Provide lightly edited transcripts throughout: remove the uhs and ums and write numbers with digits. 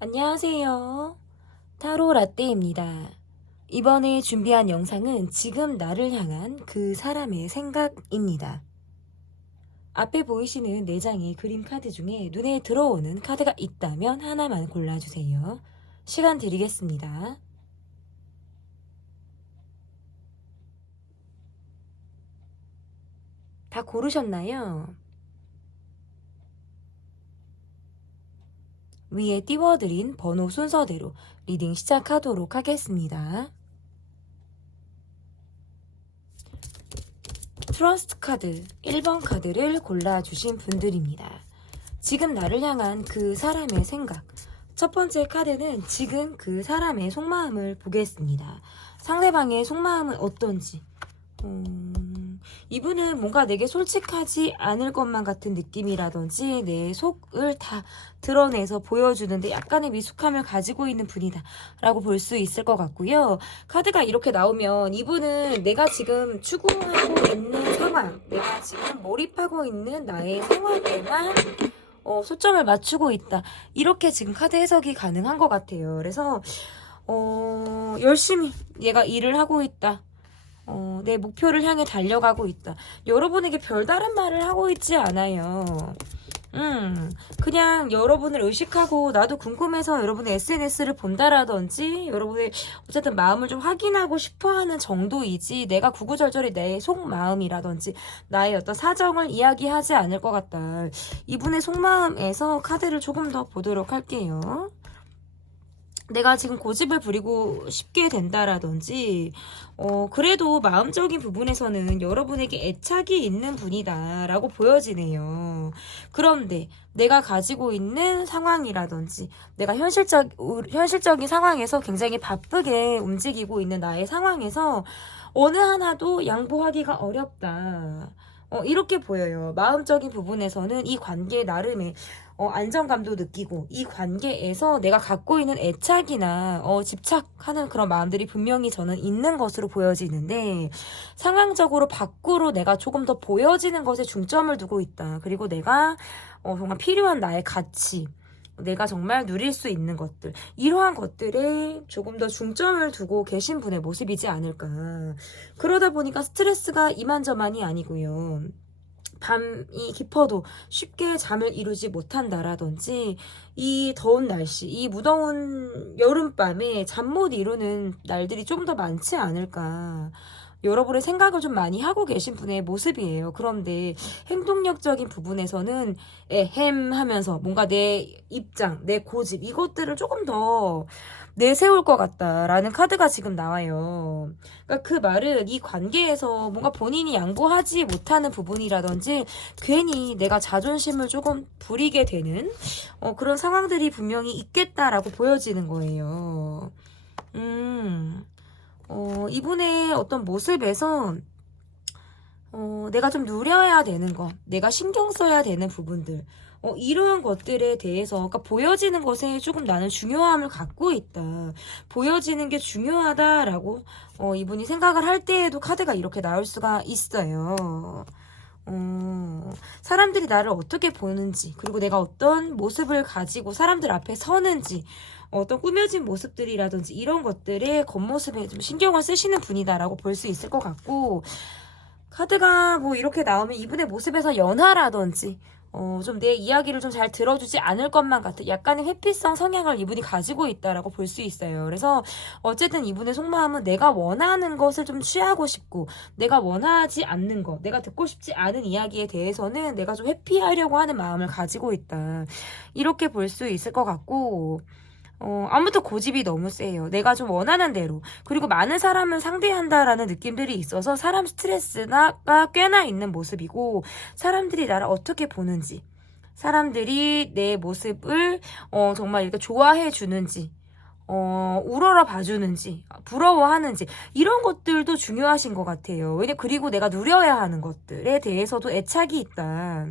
안녕하세요. 타로 라떼입니다. 이번에 준비한 영상은 지금 나를 향한 그 사람의 생각입니다. 앞에 보이시는 4장의 그림 카드 중에 눈에 들어오는 카드가 있다면 하나만 골라주세요. 시간 드리겠습니다. 다 고르셨나요? 위에 띄워드린 번호 순서대로 리딩 시작하도록 하겠습니다. 트러스트 카드 1번 카드를 골라주신 분들입니다. 지금 나를 향한 그 사람의 생각. 첫 번째 카드는 지금 그 사람의 속마음을 보겠습니다. 상대방의 속마음은 어떤지. 이분은 뭔가 내게 솔직하지 않을 것만 같은 느낌이라든지 내 속을 다 드러내서 보여주는데 약간의 미숙함을 가지고 있는 분이다 라고 볼 수 있을 것 같고요. 카드가 이렇게 나오면 이분은 내가 지금 추구하고 있는 상황, 내가 지금 몰입하고 있는 나의 상황에만 초점을 맞추고 있다. 이렇게 지금 카드 해석이 가능한 것 같아요. 그래서 열심히 얘가 일을 하고 있다. 내 목표를 향해 달려가고 있다. 여러분에게 별다른 말을 하고 있지 않아요. 그냥 여러분을 의식하고 나도 궁금해서 여러분의 SNS를 본다라든지 여러분의 어쨌든 마음을 좀 확인하고 싶어하는 정도이지 내가 구구절절히 내 속마음이라든지 나의 어떤 사정을 이야기하지 않을 것 같다. 이분의 속마음에서 카드를 조금 더 보도록 할게요. 내가 지금 고집을 부리고 싶게 된다라든지 그래도 마음적인 부분에서는 여러분에게 애착이 있는 분이다 라고 보여지네요. 그런데 내가 가지고 있는 상황이라든지 내가 현실적인 상황에서 굉장히 바쁘게 움직이고 있는 나의 상황에서 어느 하나도 양보하기가 어렵다. 이렇게 보여요. 마음적인 부분에서는 이 관계 나름의 안정감도 느끼고 이 관계에서 내가 갖고 있는 애착이나 집착하는 그런 마음들이 분명히 저는 있는 것으로 보여지는데 상황적으로 밖으로 내가 조금 더 보여지는 것에 중점을 두고 있다. 그리고 내가 정말 필요한 나의 가치 내가 정말 누릴 수 있는 것들 이러한 것들에 조금 더 중점을 두고 계신 분의 모습이지 않을까. 그러다 보니까 스트레스가 이만저만이 아니고요. 밤이 깊어도 쉽게 잠을 이루지 못한다라든지 이 더운 날씨, 이 무더운 여름밤에 잠 못 이루는 날들이 좀 더 많지 않을까. 여러분의 생각을 좀 많이 하고 계신 분의 모습이에요. 그런데 행동력적인 부분에서는 하면서 뭔가 내 입장, 내 고집 이것들을 조금 더 내세울 것 같다라는 카드가 지금 나와요. 그러니까 그 말은 이 관계에서 뭔가 본인이 양보하지 못하는 부분이라든지 괜히 내가 자존심을 조금 부리게 되는 그런 상황들이 분명히 있겠다라고 보여지는 거예요. 이분의 어떤 모습에서 내가 좀 누려야 되는 거, 내가 신경 써야 되는 부분들, 이러한 것들에 대해서, 그러니까 보여지는 것에 조금 나는 중요함을 갖고 있다. 보여지는 게 중요하다라고, 이분이 생각을 할 때에도 카드가 이렇게 나올 수가 있어요. 사람들이 나를 어떻게 보는지, 그리고 내가 어떤 모습을 가지고 사람들 앞에 서는지, 어떤 꾸며진 모습들이라든지 이런 것들에 겉모습에 좀 신경을 쓰시는 분이다라고 볼 수 있을 것 같고, 카드가 뭐 이렇게 나오면 이분의 모습에서 연하라든지 좀 내 이야기를 좀 잘 들어주지 않을 것만 같은 약간의 회피성 성향을 이분이 가지고 있다라고 볼 수 있어요. 그래서 어쨌든 이분의 속마음은 내가 원하는 것을 좀 취하고 싶고 내가 원하지 않는 것, 내가 듣고 싶지 않은 이야기에 대해서는 내가 좀 회피하려고 하는 마음을 가지고 있다. 이렇게 볼 수 있을 것 같고 아무튼 고집이 너무 세요. 내가 좀 원하는 대로. 그리고 많은 사람을 상대한다라는 느낌들이 있어서 사람 스트레스가 꽤나 있는 모습이고 사람들이 나를 어떻게 보는지 사람들이 내 모습을 정말 이렇게 좋아해 주는지 우러러 봐주는지 부러워하는지 이런 것들도 중요하신 것 같아요. 그리고 내가 누려야 하는 것들에 대해서도 애착이 있다.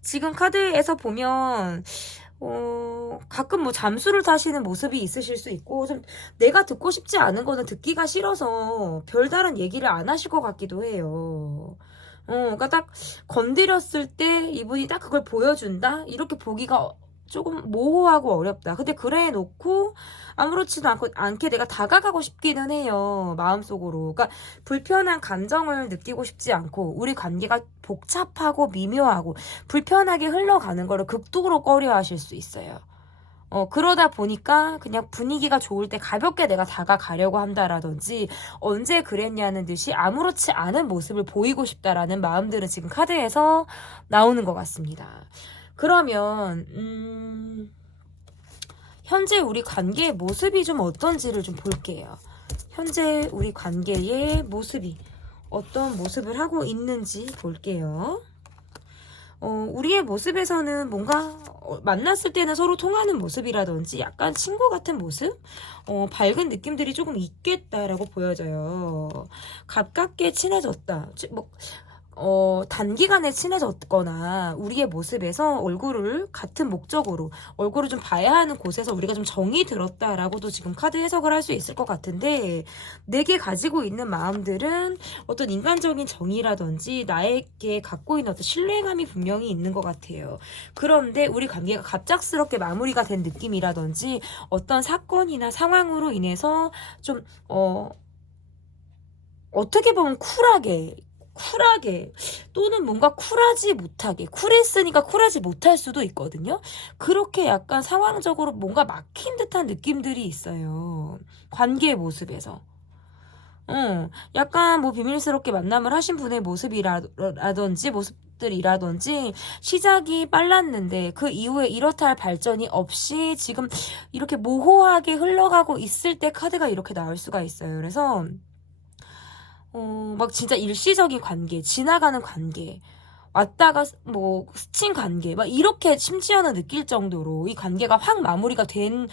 지금 카드에서 보면 가끔 뭐 잠수를 타시는 모습이 있으실 수 있고, 좀 내가 듣고 싶지 않은 거는 듣기가 싫어서 별다른 얘기를 안 하실 것 같기도 해요. 그러니까 딱 건드렸을 때 이분이 딱 그걸 보여준다? 이렇게 보기가 조금 모호하고 어렵다. 근데 그래 놓고 아무렇지도 않게 내가 다가가고 싶기는 해요. 마음속으로. 그러니까 불편한 감정을 느끼고 싶지 않고 우리 관계가 복잡하고 미묘하고 불편하게 흘러가는 거를 극도로 꺼려 하실 수 있어요. 그러다 보니까 그냥 분위기가 좋을 때 가볍게 내가 다가가려고 한다라든지 언제 그랬냐는 듯이 아무렇지 않은 모습을 보이고 싶다라는 마음들은 지금 카드에서 나오는 것 같습니다. 그러면 현재 우리 관계의 모습이 좀 어떤지를 좀 볼게요. 현재 우리 관계의 모습이 어떤 모습을 하고 있는지 볼게요. 우리의 모습에서는 뭔가 만났을 때는 서로 통하는 모습이라든지 약간 친구 같은 모습? 밝은 느낌들이 조금 있겠다라고 보여져요. 가깝게 친해졌다. 단기간에 친해졌거나 우리의 모습에서 얼굴을 같은 목적으로 얼굴을 좀 봐야 하는 곳에서 우리가 좀 정이 들었다라고도 지금 카드 해석을 할 수 있을 것 같은데 내게 가지고 있는 마음들은 어떤 인간적인 정의라든지 나에게 갖고 있는 어떤 신뢰감이 분명히 있는 것 같아요. 그런데 우리 관계가 갑작스럽게 마무리가 된 느낌이라든지 어떤 사건이나 상황으로 인해서 좀 어떻게 보면 쿨하게 또는 뭔가 쿨하지 못하게 쿨했으니까 쿨하지 못할 수도 있거든요. 그렇게 약간 상황적으로 뭔가 막힌 듯한 느낌들이 있어요. 관계의 모습에서. 약간 뭐 비밀스럽게 만남을 하신 분의 모습이라든지 모습들이라든지 시작이 빨랐는데 그 이후에 이렇다 할 발전이 없이 지금 이렇게 모호하게 흘러가고 있을 때 카드가 이렇게 나올 수가 있어요. 그래서 막 진짜 일시적인 관계, 지나가는 관계, 왔다가 뭐 스친 관계, 막 이렇게 심지어는 느낄 정도로 이 관계가 확 마무리가 된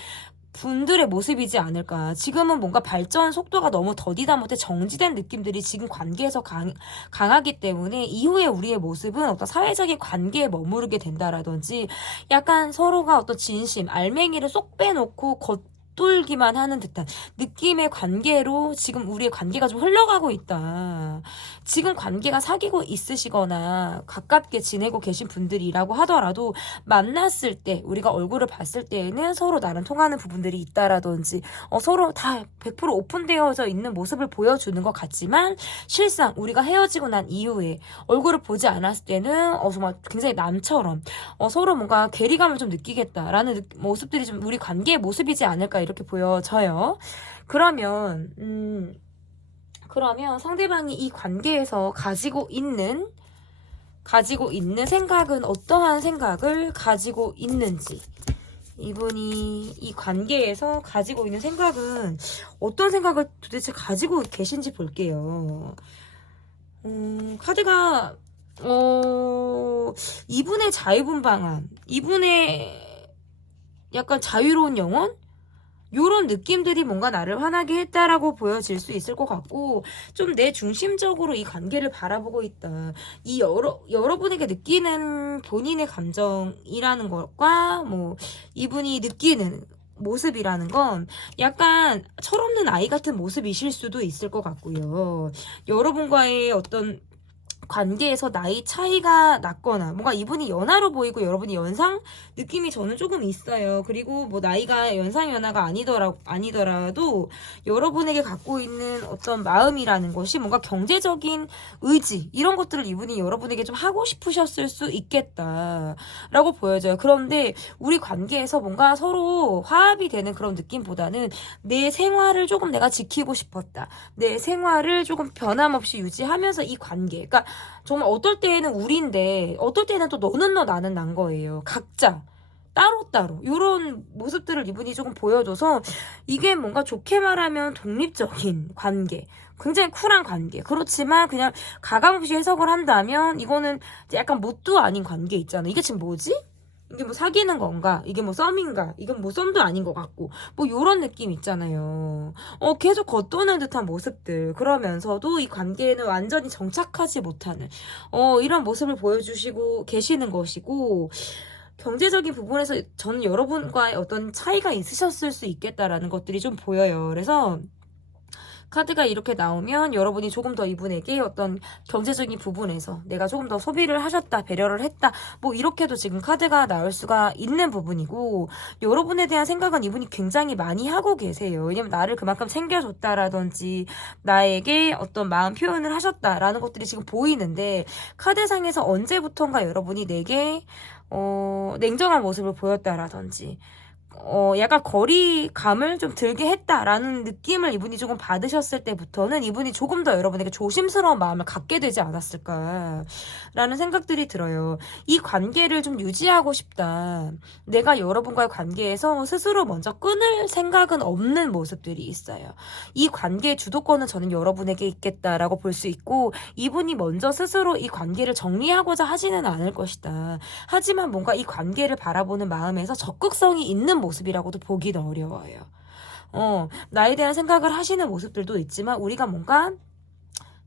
분들의 모습이지 않을까. 지금은 뭔가 발전 속도가 너무 더디다 못해 정지된 느낌들이 지금 관계에서 강하기 때문에 이후에 우리의 모습은 어떤 사회적인 관계에 머무르게 된다라든지 약간 서로가 어떤 진심, 알맹이를 쏙 빼놓고 겉돌기만 하는 듯한 느낌의 관계로 지금 우리의 관계가 좀 흘러가고 있다. 지금 관계가 사귀고 있으시거나 가깝게 지내고 계신 분들이라고 하더라도 만났을 때 우리가 얼굴을 봤을 때에는 서로 나름 통하는 부분들이 있다라든지 서로 다 100% 오픈되어져 있는 모습을 보여주는 것 같지만 실상 우리가 헤어지고 난 이후에 얼굴을 보지 않았을 때는 정말 굉장히 남처럼 서로 뭔가 괴리감을 좀 느끼겠다라는 모습들이 좀 우리 관계의 모습이지 않을까 이렇게 보여져요. 그러면 상대방이 이 관계에서 가지고 있는 생각은 어떠한 생각을 가지고 있는지, 이분이 이 관계에서 가지고 있는 생각은 어떤 생각을 도대체 가지고 계신지 볼게요. 카드가 이분의 자유분방함, 이분의 약간 자유로운 영혼? 요런 느낌들이 뭔가 나를 화나게 했다라고 보여질 수 있을 것 같고 좀 내 중심적으로 이 관계를 바라보고 있다. 이 여러분에게 느끼는 본인의 감정이라는 것과 뭐 이분이 느끼는 모습이라는 건 약간 철없는 아이 같은 모습이실 수도 있을 것 같고요. 여러분과의 어떤 관계에서 나이 차이가 났거나 뭔가 이분이 연하로 보이고 여러분이 연상 느낌이 저는 조금 있어요. 그리고 뭐 나이가 연상연하가 아니더라도 여러분에게 갖고 있는 어떤 마음이라는 것이 뭔가 경제적인 의지 이런 것들을 이분이 여러분에게 좀 하고 싶으셨을 수 있겠다라고 보여져요. 그런데 우리 관계에서 뭔가 서로 화합이 되는 그런 느낌보다는 내 생활을 조금 내가 지키고 싶었다. 내 생활을 조금 변함없이 유지하면서 이 관계 그러니까 정말 어떨 때는 우리인데 어떨 때는 또 너는 너 나는 난 거예요. 각자 따로따로 이런 모습들을 이분이 조금 보여줘서 이게 뭔가 좋게 말하면 독립적인 관계 굉장히 쿨한 관계 그렇지만 그냥 가감없이 해석을 한다면 이거는 약간 뭣도 아닌 관계 있잖아. 이게 지금 뭐지? 이게 뭐 사귀는 건가? 이게 뭐 썸인가? 이건 뭐 썸도 아닌 것 같고 뭐 요런 느낌 있잖아요. 계속 겉도는 듯한 모습들 그러면서도 이 관계에는 완전히 정착하지 못하는 이런 모습을 보여주시고 계시는 것이고 경제적인 부분에서 저는 여러분과의 어떤 차이가 있으셨을 수 있겠다라는 것들이 좀 보여요. 그래서 카드가 이렇게 나오면 여러분이 조금 더 이분에게 어떤 경제적인 부분에서 내가 조금 더 소비를 하셨다, 배려를 했다, 뭐 이렇게도 지금 카드가 나올 수가 있는 부분이고, 여러분에 대한 생각은 이분이 굉장히 많이 하고 계세요. 왜냐면 나를 그만큼 챙겨줬다라든지 나에게 어떤 마음 표현을 하셨다라는 것들이 지금 보이는데, 카드상에서 언제부턴가 여러분이 내게 냉정한 모습을 보였다라든지 약간 거리감을 좀 들게 했다라는 느낌을 이분이 조금 받으셨을 때부터는 이분이 조금 더 여러분에게 조심스러운 마음을 갖게 되지 않았을까라는 생각들이 들어요. 이 관계를 좀 유지하고 싶다. 내가 여러분과의 관계에서 스스로 먼저 끊을 생각은 없는 모습들이 있어요. 이 관계의 주도권은 저는 여러분에게 있겠다라고 볼 수 있고, 이분이 먼저 스스로 이 관계를 정리하고자 하지는 않을 것이다. 하지만 뭔가 이 관계를 바라보는 마음에서 적극성이 있는 모습이라고도 보기는 어려워요. 나에 대한 생각을 하시는 모습들도 있지만, 우리가 뭔가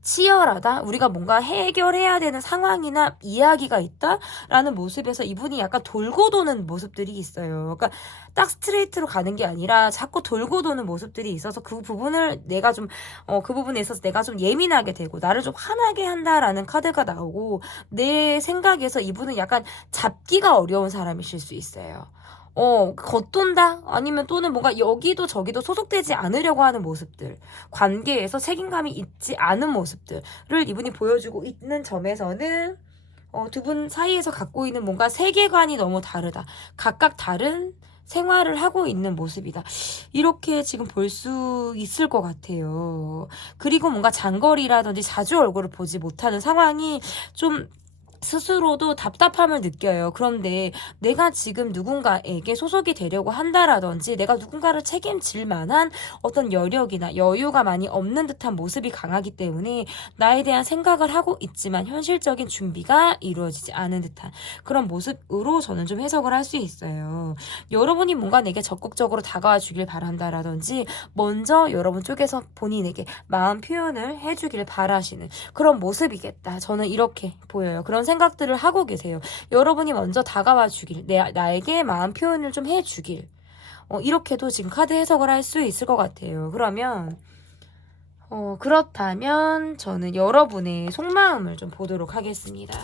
치열하다, 우리가 뭔가 해결해야 되는 상황이나 이야기가 있다라는 모습에서 이분이 약간 돌고 도는 모습들이 있어요. 그러니까 딱 스트레이트로 가는 게 아니라 자꾸 돌고 도는 모습들이 있어서 그 부분을 내가 좀 그 부분에 있어서 내가 좀 예민하게 되고 나를 좀 화나게 한다라는 카드가 나오고, 내 생각에서 이분은 약간 잡기가 어려운 사람이실 수 있어요. 겉돈다? 아니면 또는 뭔가 여기도 저기도 소속되지 않으려고 하는 모습들, 관계에서 책임감이 있지 않은 모습들을 이분이 보여주고 있는 점에서는 두 분 사이에서 갖고 있는 뭔가 세계관이 너무 다르다. 각각 다른 생활을 하고 있는 모습이다. 이렇게 지금 볼 수 있을 것 같아요. 그리고 뭔가 장거리라든지 자주 얼굴을 보지 못하는 상황이 좀 스스로도 답답함을 느껴요. 그런데 내가 지금 누군가에게 소속이 되려고 한다라든지 내가 누군가를 책임질 만한 어떤 여력이나 여유가 많이 없는 듯한 모습이 강하기 때문에 나에 대한 생각을 하고 있지만 현실적인 준비가 이루어지지 않은 듯한 그런 모습으로 저는 좀 해석을 할 수 있어요. 여러분이 뭔가 내게 적극적으로 다가와 주길 바란다라든지 먼저 여러분 쪽에서 본인에게 마음 표현을 해주길 바라시는 그런 모습이겠다. 저는 이렇게 보여요. 그런 생각들을 하고 계세요. 여러분이 먼저 다가와 주길, 나에게 마음 표현을 좀 해주길, 이렇게도 지금 카드 해석을 할 수 있을 것 같아요. 그러면 그렇다면 저는 여러분의 속마음을 좀 보도록 하겠습니다.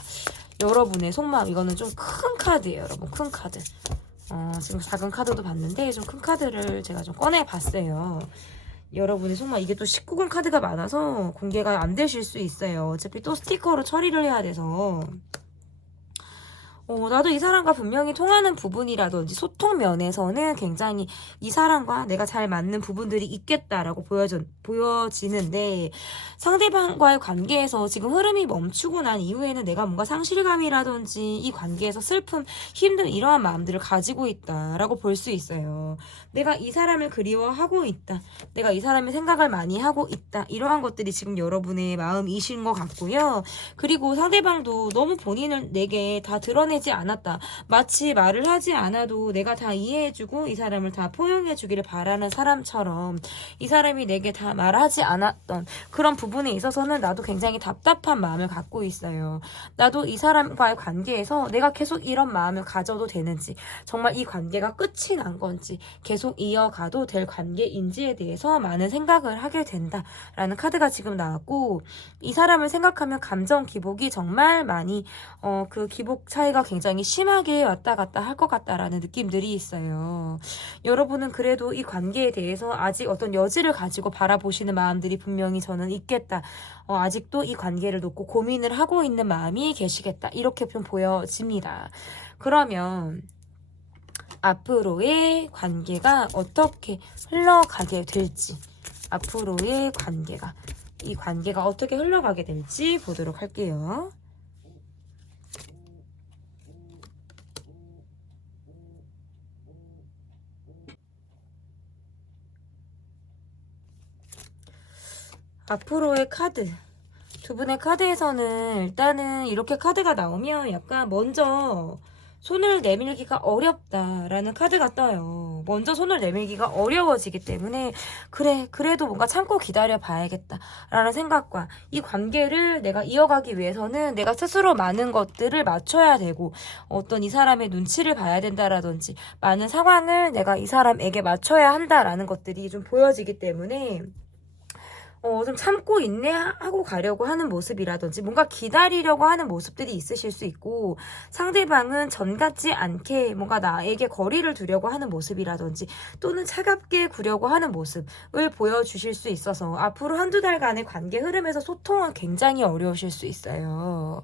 여러분의 속마음, 이거는 좀 큰 카드예요, 여러분. 큰 카드. 지금 작은 카드도 봤는데 좀 큰 카드를 제가 좀 꺼내봤어요. 여러분의 속마음, 이게 또 19금 카드가 많아서 공개가 안 되실 수 있어요. 어차피 또 스티커로 처리를 해야 돼서. 나도 이 사람과 분명히 통하는 부분이라든지 소통 면에서는 굉장히 이 사람과 내가 잘 맞는 부분들이 있겠다라고 보여지는데, 상대방과의 관계에서 지금 흐름이 멈추고 난 이후에는 내가 뭔가 상실감이라든지 이 관계에서 슬픔, 힘든 이러한 마음들을 가지고 있다라고 볼 수 있어요. 내가 이 사람을 그리워하고 있다, 내가 이 사람의 생각을 많이 하고 있다, 이러한 것들이 지금 여러분의 마음이신 것 같고요. 그리고 상대방도 너무 본인을 내게 다 드러내지 않았다, 마치 말을 하지 않아도 내가 다 이해해주고 이 사람을 다 포용해주기를 바라는 사람처럼 이 사람이 내게 다 말하지 않았던 그런 부분에 있어서는 나도 굉장히 답답한 마음을 갖고 있어요. 나도 이 사람과의 관계에서 내가 계속 이런 마음을 가져도 되는지, 정말 이 관계가 끝이 난 건지, 계속 이어가도 될 관계인지에 대해서 많은 생각을 하게 된다라는 카드가 지금 나왔고, 이 사람을 생각하면 감정 기복이 정말 많이 그 기복 차이가 굉장히 심하게 왔다 갔다 할 것 같다라는 느낌들이 있어요. 여러분은 그래도 이 관계에 대해서 아직 어떤 여지를 가지고 바라보시는 마음들이 분명히 저는 있겠다. 아직도 이 관계를 놓고 고민을 하고 있는 마음이 계시겠다. 이렇게 좀 보여집니다. 그러면 앞으로의 관계가 어떻게 흘러가게 될지, 앞으로의 관계가, 이 관계가 어떻게 흘러가게 될지 보도록 할게요. 앞으로의 카드, 두 분의 카드에서는 일단은 이렇게 카드가 나오면 약간 먼저 손을 내밀기가 어렵다라는 카드가 떠요. 먼저 손을 내밀기가 어려워지기 때문에 그래도 뭔가 참고 기다려 봐야겠다라는 생각과, 이 관계를 내가 이어가기 위해서는 내가 스스로 많은 것들을 맞춰야 되고 어떤 이 사람의 눈치를 봐야 된다라든지 많은 상황을 내가 이 사람에게 맞춰야 한다라는 것들이 좀 보여지기 때문에 좀 참고 인내하고 가려고 하는 모습이라든지 뭔가 기다리려고 하는 모습들이 있으실 수 있고, 상대방은 전 같지 않게 뭔가 나에게 거리를 두려고 하는 모습이라든지 또는 차갑게 구려고 하는 모습을 보여주실 수 있어서 앞으로 한두 달간의 관계 흐름에서 소통은 굉장히 어려우실 수 있어요.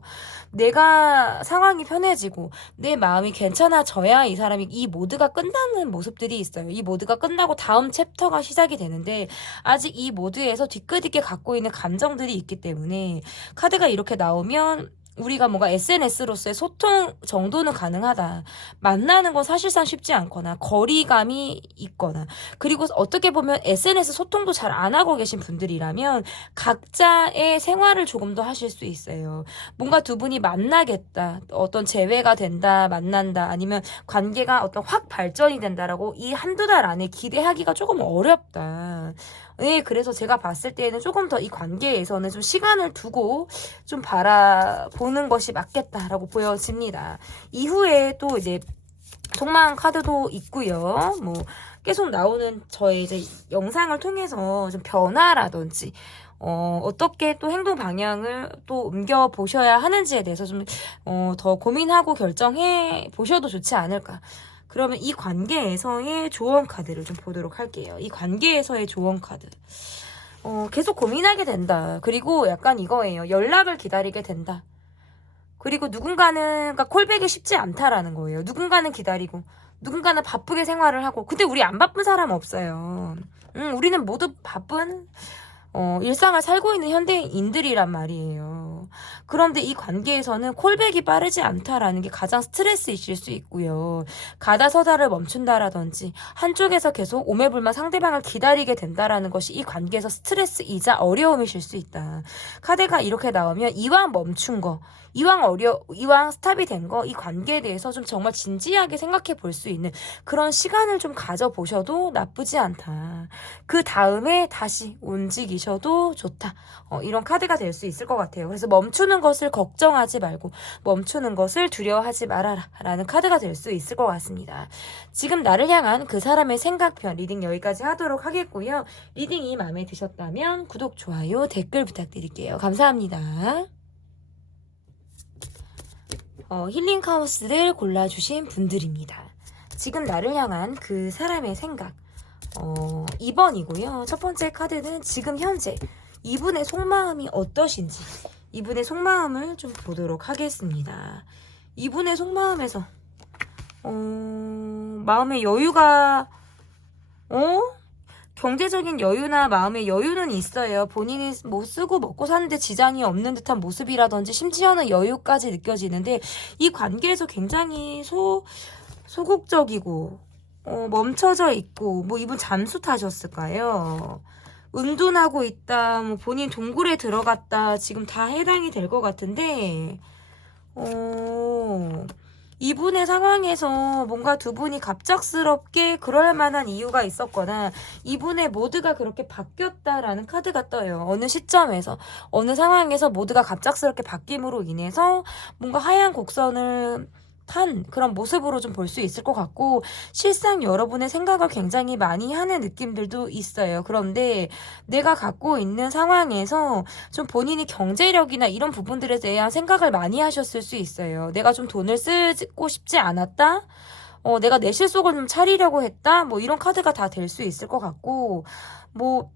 내가 상황이 편해지고 내 마음이 괜찮아져야 이 사람이 이 모드가 끝나는 모습들이 있어요. 이 모드가 끝나고 다음 챕터가 시작이 되는데 아직 이 모드에서 뒤끝있게 갖고 있는 감정들이 있기 때문에 카드가 이렇게 나오면 우리가 뭔가 SNS로서의 소통 정도는 가능하다. 만나는 건 사실상 쉽지 않거나 거리감이 있거나, 그리고 어떻게 보면 SNS 소통도 잘 안 하고 계신 분들이라면 각자의 생활을 조금 더 하실 수 있어요. 뭔가 두 분이 만나겠다, 어떤 재회가 된다, 만난다, 아니면 관계가 어떤 확 발전이 된다라고 이 한두 달 안에 기대하기가 조금 어렵다. 네, 그래서 제가 봤을 때에는 조금 더 이 관계에서는 좀 시간을 두고 좀 바라보는 것이 맞겠다라고 보여집니다. 이후에 또 이제 속마음 카드도 있고요. 뭐 계속 나오는 저의 이제 영상을 통해서 좀 변화라든지 어떻게 또 행동 방향을 또 옮겨 보셔야 하는지에 대해서 좀 더 고민하고 결정해 보셔도 좋지 않을까. 그러면 이 관계에서의 조언 카드를 좀 보도록 할게요. 이 관계에서의 조언 카드. 계속 고민하게 된다. 그리고 약간 이거예요. 연락을 기다리게 된다. 그리고 누군가는, 그러니까 콜백이 쉽지 않다라는 거예요. 누군가는 기다리고, 누군가는 바쁘게 생활을 하고. 근데 우리 안 바쁜 사람 없어요. 우리는 모두 바쁜, 일상을 살고 있는 현대인들이란 말이에요. 그런데 이 관계에서는 콜백이 빠르지 않다라는 게 가장 스트레스이실 수 있고요. 가다서다를 멈춘다라든지 한쪽에서 계속 오매불만 상대방을 기다리게 된다라는 것이 이 관계에서 스트레스이자 어려움이실 수 있다. 카드가 이렇게 나오면 이왕 멈춘 거, 이왕 스탑이 된 거, 이 관계에 대해서 좀 정말 진지하게 생각해 볼 수 있는 그런 시간을 좀 가져보셔도 나쁘지 않다. 그 다음에 다시 움직이셔도 좋다. 이런 카드가 될 수 있을 것 같아요. 그래서 멈추는 것을 걱정하지 말고 멈추는 것을 두려워하지 말아라 라는 카드가 될 수 있을 것 같습니다. 지금 나를 향한 그 사람의 생각편 리딩 여기까지 하도록 하겠고요. 리딩이 마음에 드셨다면 구독, 좋아요, 댓글 부탁드릴게요. 감사합니다. 힐링 카우스를 골라주신 분들입니다. 지금 나를 향한 그 사람의 생각 2번이고요. 첫 번째 카드는 지금 현재 이분의 속마음이 어떠신지, 이분의 속마음을 좀 보도록 하겠습니다. 이분의 속마음에서 마음의 여유가 경제적인 여유나 마음의 여유는 있어요. 본인이 뭐 쓰고 먹고 사는데 지장이 없는 듯한 모습이라든지 심지어는 여유까지 느껴지는데 이 관계에서 굉장히 소극적이고 멈춰져 있고, 뭐 이분 잠수 타셨을까요? 은둔하고 있다, 뭐 본인 동굴에 들어갔다, 지금 다 해당이 될 것 같은데 이분의 상황에서 뭔가 두 분이 갑작스럽게 그럴 만한 이유가 있었거나 이분의 모드가 그렇게 바뀌었다라는 카드가 떠요. 어느 시점에서, 어느 상황에서 모드가 갑작스럽게 바뀜으로 인해서 뭔가 하얀 곡선을 탄 그런 모습으로 좀 볼 수 있을 것 같고, 실상 여러분의 생각을 굉장히 많이 하는 느낌들도 있어요. 그런데 내가 갖고 있는 상황에서 좀 본인이 경제력이나 이런 부분들에 대한 생각을 많이 하셨을 수 있어요. 내가 좀 돈을 쓰고 싶지 않았다? 내가 내 실속을 좀 차리려고 했다? 뭐 이런 카드가 다 될 수 있을 것 같고, 뭐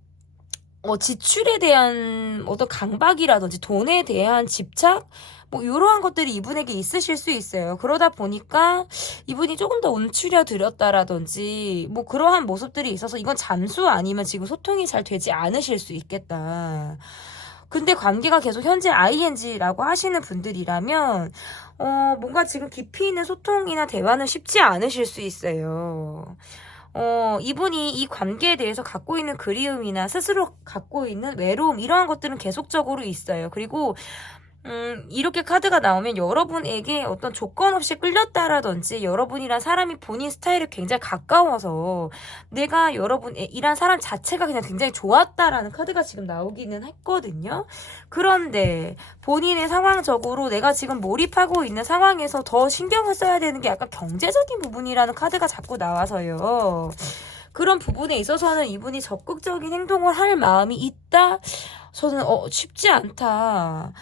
지출에 대한 어떤 강박이라든지 돈에 대한 집착? 뭐 이러한 것들이 이분에게 있으실 수 있어요. 그러다 보니까 이분이 조금 더 움츠려 들였다라든지 뭐 그러한 모습들이 있어서 이건 잠수 아니면 지금 소통이 잘 되지 않으실 수 있겠다. 근데 관계가 계속 현재 ING라고 하시는 분들이라면 뭔가 지금 깊이 있는 소통이나 대화는 쉽지 않으실 수 있어요. 이분이 이 관계에 대해서 갖고 있는 그리움이나 스스로 갖고 있는 외로움, 이러한 것들은 계속적으로 있어요. 그리고 이렇게 카드가 나오면 여러분에게 어떤 조건 없이 끌렸다라든지 여러분이란 사람이 본인 스타일이 굉장히 가까워서 내가 여러분이란 사람 자체가 그냥 굉장히 좋았다라는 카드가 지금 나오기는 했거든요. 그런데 본인의 상황적으로 내가 지금 몰입하고 있는 상황에서 더 신경을 써야 되는 게 약간 경제적인 부분이라는 카드가 자꾸 나와서요. 그런 부분에 있어서는 이분이 적극적인 행동을 할 마음이 있다? 저는 쉽지 않다.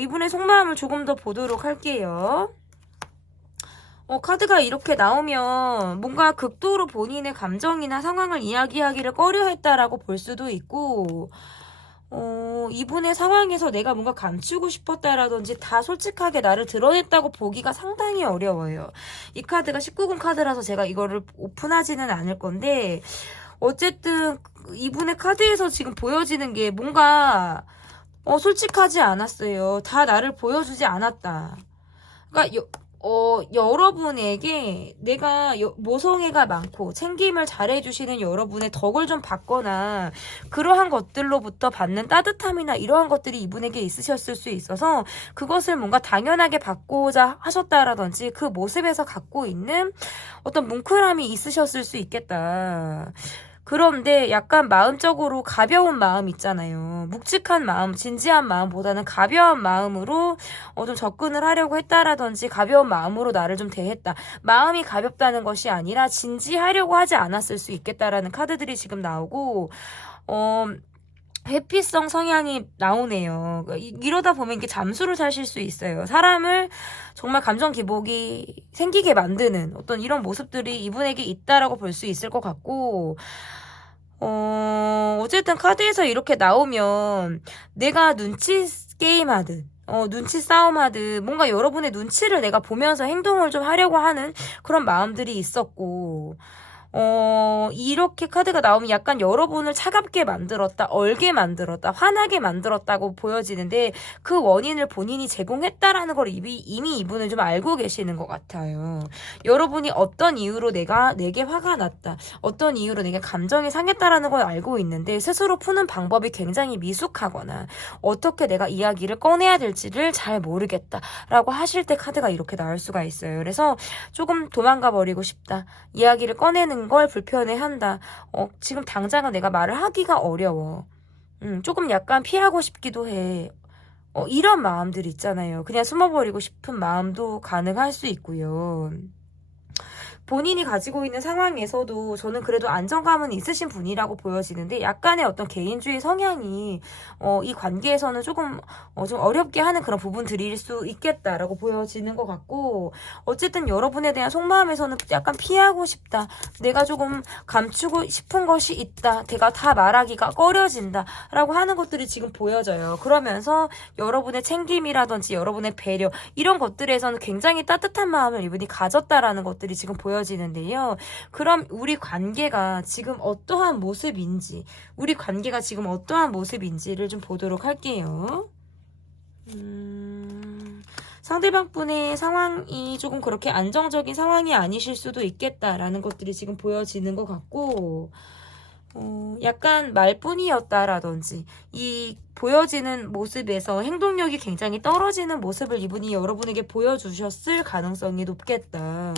이분의 속마음을 조금 더 보도록 할게요. 카드가 이렇게 나오면 뭔가 극도로 본인의 감정이나 상황을 이야기하기를 꺼려했다라고 볼 수도 있고, 이분의 상황에서 내가 뭔가 감추고 싶었다라든지 다 솔직하게 나를 드러냈다고 보기가 상당히 어려워요. 이 카드가 19금 카드라서 제가 이거를 오픈하지는 않을 건데, 어쨌든 이분의 카드에서 지금 보여지는 게 뭔가 솔직하지 않았어요. 다 나를 보여주지 않았다. 그러니까 여러분에게 내가 모성애가 많고 챙김을 잘해주시는 여러분의 덕을 좀 받거나 그러한 것들로부터 받는 따뜻함이나 이러한 것들이 이분에게 있으셨을 수 있어서 그것을 뭔가 당연하게 받고자 하셨다라든지 그 모습에서 갖고 있는 어떤 뭉클함이 있으셨을 수 있겠다. 그런데 약간 마음적으로 가벼운 마음 있잖아요. 묵직한 마음, 진지한 마음보다는 가벼운 마음으로 좀 접근을 하려고 했다라든지 가벼운 마음으로 나를 좀 대했다. 마음이 가볍다는 것이 아니라 진지하려고 하지 않았을 수 있겠다라는 카드들이 지금 나오고 회피성 성향이 나오네요. 이러다 보면 이게 잠수를 타실 수 있어요. 사람을 정말 감정 기복이 생기게 만드는 어떤 이런 모습들이 이분에게 있다라고 볼 수 있을 것 같고, 어쨌든 카드에서 이렇게 나오면 내가 눈치 게임 하듯, 눈치 싸움 하듯 뭔가 여러분의 눈치를 내가 보면서 행동을 좀 하려고 하는 그런 마음들이 있었고, 이렇게 카드가 나오면 약간 여러분을 차갑게 만들었다, 얼게 만들었다, 화나게 만들었다고 보여지는데 그 원인을 본인이 제공했다라는 걸 이미 이분은 좀 알고 계시는 것 같아요. 여러분이 어떤 이유로 내게 화가 났다, 어떤 이유로 내게 감정이 상했다라는 걸 알고 있는데 스스로 푸는 방법이 굉장히 미숙하거나 어떻게 내가 이야기를 꺼내야 될지를 잘 모르겠다라고 하실 때 카드가 이렇게 나올 수가 있어요. 그래서 조금 도망가 버리고 싶다, 이야기를 꺼내는 걸 불편해한다. 지금 당장은 내가 말을 하기가 어려워. 조금 약간 피하고 싶기도 해. 이런 마음들 있잖아요. 그냥 숨어버리고 싶은 마음도 가능할 수 있고요. 본인이 가지고 있는 상황에서도 저는 그래도 안정감은 있으신 분이라고 보여지는데 약간의 어떤 개인주의 성향이 이 관계에서는 조금 좀 어렵게 하는 그런 부분들일 수 있겠다라고 보여지는 것 같고, 어쨌든 여러분에 대한 속마음에서는 약간 피하고 싶다, 내가 조금 감추고 싶은 것이 있다, 내가 다 말하기가 꺼려진다 라고 하는 것들이 지금 보여져요. 그러면서 여러분의 챙김이라든지 여러분의 배려 이런 것들에서는 굉장히 따뜻한 마음을 이분이 가졌다라는 것들이 지금 보여지는데요. 그럼 우리 관계가 지금 어떠한 모습인지, 우리 관계가 지금 어떠한 모습인지를 좀 보도록 할게요. 상대방 분의 상황이 조금 그렇게 안정적인 상황이 아니실 수도 있겠다라는 것들이 지금 보여지는 것 같고, 약간 말뿐이었다라든지 이 보여지는 모습에서 행동력이 굉장히 떨어지는 모습을 이분이 여러분에게 보여주셨을 가능성이 높겠다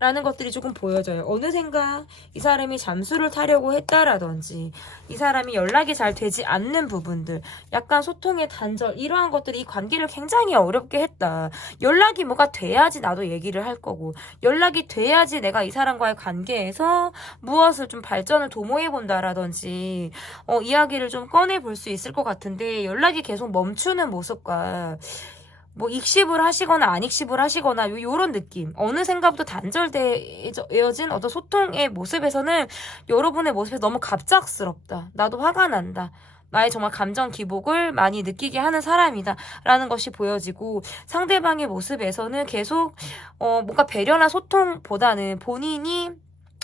라는 것들이 조금 보여져요. 어느샌가 이 사람이 잠수를 타려고 했다라든지 이 사람이 연락이 잘 되지 않는 부분들, 약간 소통의 단절, 이러한 것들이 이 관계를 굉장히 어렵게 했다. 연락이 뭐가 돼야지 나도 얘기를 할 거고, 연락이 돼야지 내가 이 사람과의 관계에서 무엇을 좀 발전을 도모해 본다라든지 이야기를 좀 꺼내 볼 수 있을 것 같은데, 연락이 계속 멈추는 모습과 뭐 익십을 하시거나 안 익십을 하시거나 요런 느낌, 어느샌가부터 단절되어진 어떤 소통의 모습에서는 여러분의 모습이 너무 갑작스럽다, 나도 화가 난다, 나의 정말 감정 기복을 많이 느끼게 하는 사람이다 라는 것이 보여지고, 상대방의 모습에서는 계속 뭔가 배려나 소통보다는 본인이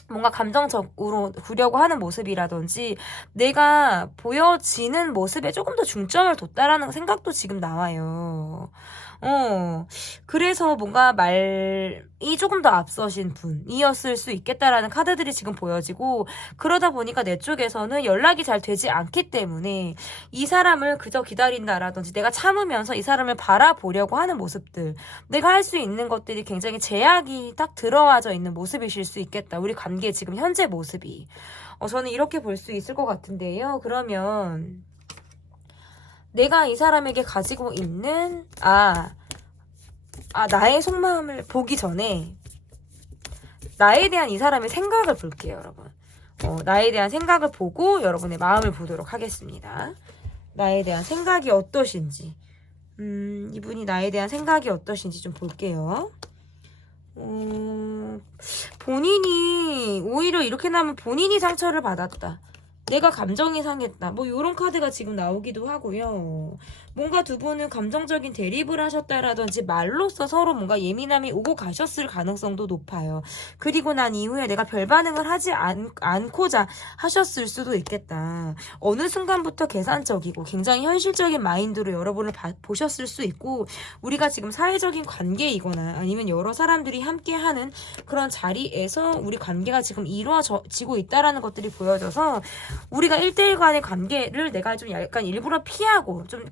뭔가 감정적으로 구려고 하는 모습이라든지 내가 보여지는 모습에 조금 더 중점을 뒀다라는 생각도 지금 나와요. 그래서 뭔가 말이 조금 더 앞서신 분이었을 수 있겠다라는 카드들이 지금 보여지고, 그러다 보니까 내 쪽에서는 연락이 잘 되지 않기 때문에 이 사람을 그저 기다린다라든지 내가 참으면서 이 사람을 바라보려고 하는 모습들, 내가 할 수 있는 것들이 굉장히 제약이 딱 들어와져 있는 모습이실 수 있겠다, 우리 관계 지금 현재 모습이. 저는 이렇게 볼 수 있을 것 같은데요. 그러면 내가 이 사람에게 가지고 있는 나의 속마음을 보기 전에 나에 대한 이 사람의 생각을 볼게요, 여러분. 나에 대한 생각을 보고 여러분의 마음을 보도록 하겠습니다. 나에 대한 생각이 어떠신지. 이분이 나에 대한 생각이 어떠신지 좀 볼게요. 본인이 오히려 이렇게 나면 본인이 상처를 받았다. 내가 감정이 상했다. 뭐 이런 카드가 지금 나오기도 하고요. 뭔가 두 분은 감정적인 대립을 하셨다라든지 말로써 서로 뭔가 예민함이 오고 가셨을 가능성도 높아요. 그리고 난 이후에 내가 별 반응을 하지 않고자 하셨을 수도 있겠다. 어느 순간부터 계산적이고 굉장히 현실적인 마인드로 여러분을 보셨을 수 있고, 우리가 지금 사회적인 관계이거나 아니면 여러 사람들이 함께하는 그런 자리에서 우리 관계가 지금 이루어지고 있다라는 것들이 보여져서 우리가 1대1 간의 관계를 내가 좀 약간 일부러 피하고 좀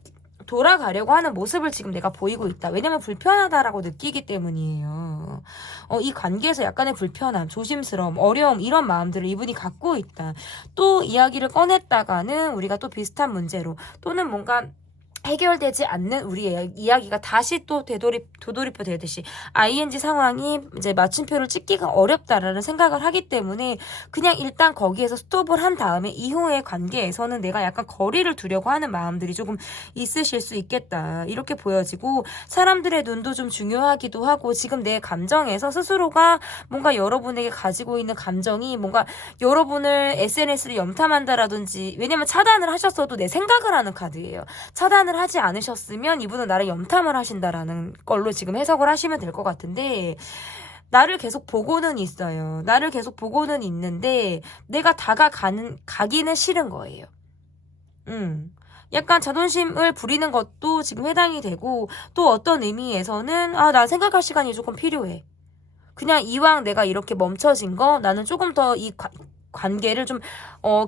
돌아가려고 하는 모습을 지금 내가 보이고 있다. 왜냐면 불편하다라고 느끼기 때문이에요. 이 관계에서 약간의 불편함, 조심스러움, 어려움 이런 마음들을 이분이 갖고 있다. 또 이야기를 꺼냈다가는 우리가 또 비슷한 문제로 또는 뭔가 해결되지 않는 우리의 이야기가 다시 또 도돌이표 되듯이 ING 상황이 이제 마침표를 찍기가 어렵다라는 생각을 하기 때문에 그냥 일단 거기에서 스톱을 한 다음에 이후의 관계에서는 내가 약간 거리를 두려고 하는 마음들이 조금 있으실 수 있겠다. 이렇게 보여지고, 사람들의 눈도 좀 중요하기도 하고, 지금 내 감정에서 스스로가 뭔가 여러분에게 가지고 있는 감정이 뭔가 여러분을 SNS를 염탐한다라든지, 왜냐면 차단을 하셨어도 내 생각을 하는 카드예요. 차단을 하지 않으셨으면 이분은 나를 염탐을 하신다라는 걸로 지금 해석을 하시면 될 것 같은데, 나를 계속 보고는 있어요. 나를 계속 보고는 있는데 내가 가기는 싫은 거예요. 약간 자존심을 부리는 것도 지금 해당이 되고, 또 어떤 의미에서는 나 생각할 시간이 조금 필요해. 그냥 이왕 내가 이렇게 멈춰진 거 나는 조금 더 이 관계를 좀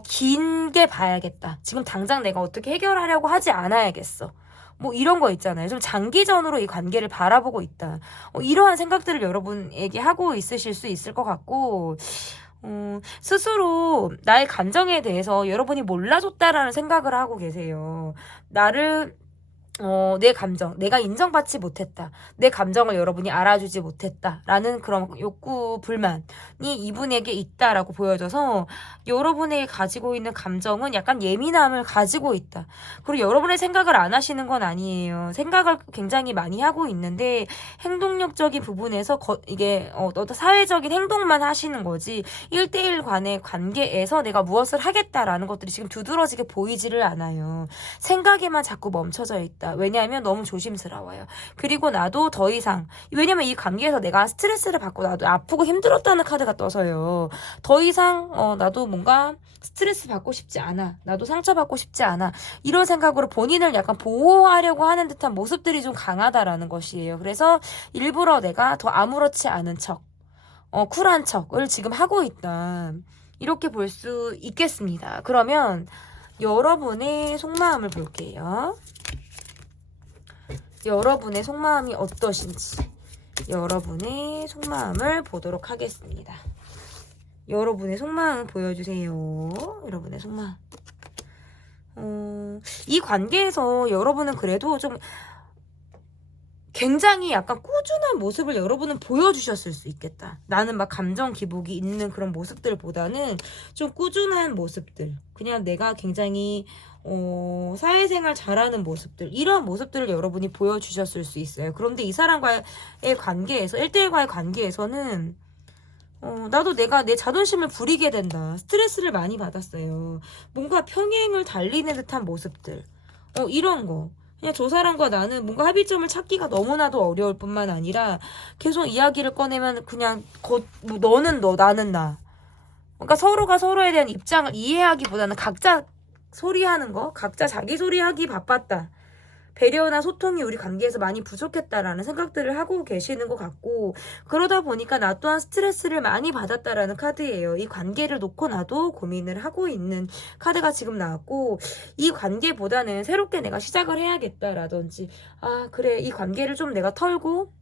긴게 봐야겠다. 지금 당장 내가 어떻게 해결하려고 하지 않아야겠어. 뭐 이런 거 있잖아요. 좀 장기전으로 이 관계를 바라보고 있다. 이러한 생각들을 여러분에게 하고 있으실 수 있을 것 같고, 스스로 나의 감정에 대해서 여러분이 몰라줬다라는 생각을 하고 계세요. 내 감정, 내가 인정받지 못했다. 내 감정을 여러분이 알아주지 못했다. 라는 그런 욕구, 불만이 이분에게 있다라고 보여져서 여러분에게 가지고 있는 감정은 약간 예민함을 가지고 있다. 그리고 여러분의 생각을 안 하시는 건 아니에요. 생각을 굉장히 많이 하고 있는데 행동력적인 부분에서 이게 어떤 사회적인 행동만 하시는 거지 1대1 간의 관계에서 내가 무엇을 하겠다라는 것들이 지금 두드러지게 보이지를 않아요. 생각에만 자꾸 멈춰져 있다. 왜냐하면 너무 조심스러워요. 그리고 나도 더 이상, 왜냐면 이 관계에서 내가 스트레스를 받고 나도 아프고 힘들었다는 카드가 떠서요. 더 이상 나도 뭔가 스트레스 받고 싶지 않아. 나도 상처받고 싶지 않아. 이런 생각으로 본인을 약간 보호하려고 하는 듯한 모습들이 좀 강하다라는 것이에요. 그래서 일부러 내가 더 아무렇지 않은 척, 쿨한 척을 지금 하고 있다. 이렇게 볼 수 있겠습니다. 그러면 여러분의 속마음을 볼게요. 여러분의 속마음이 어떠신지 여러분의 속마음을 보도록 하겠습니다. 여러분의 속마음 보여주세요. 여러분의 속마음. 이 관계에서 여러분은 그래도 좀 굉장히 약간 꾸준한 모습을 여러분은 보여주셨을 수 있겠다. 나는 막 감정 기복이 있는 그런 모습들보다는 좀 꾸준한 모습들, 그냥 내가 굉장히 사회생활 잘하는 모습들, 이런 모습들을 여러분이 보여주셨을 수 있어요. 그런데 이 사람과의 관계에서 1대1과의 관계에서는 나도 내가 내 자존심을 부리게 된다. 스트레스를 많이 받았어요. 뭔가 평행을 달리는 듯한 모습들, 이런 거. 그냥 저 사람과 나는 뭔가 합의점을 찾기가 너무나도 어려울 뿐만 아니라 계속 이야기를 꺼내면 그냥 뭐 너는 너, 나는 나. 그러니까 서로가 서로에 대한 입장을 이해하기보다는 각자 소리하는 거, 각자 자기 소리하기 바빴다. 배려나 소통이 우리 관계에서 많이 부족했다라는 생각들을 하고 계시는 것 같고, 그러다 보니까 나 또한 스트레스를 많이 받았다라는 카드예요. 이 관계를 놓고 나도 고민을 하고 있는 카드가 지금 나왔고, 이 관계보다는 새롭게 내가 시작을 해야겠다라든지, 그래, 이 관계를 좀 내가 털고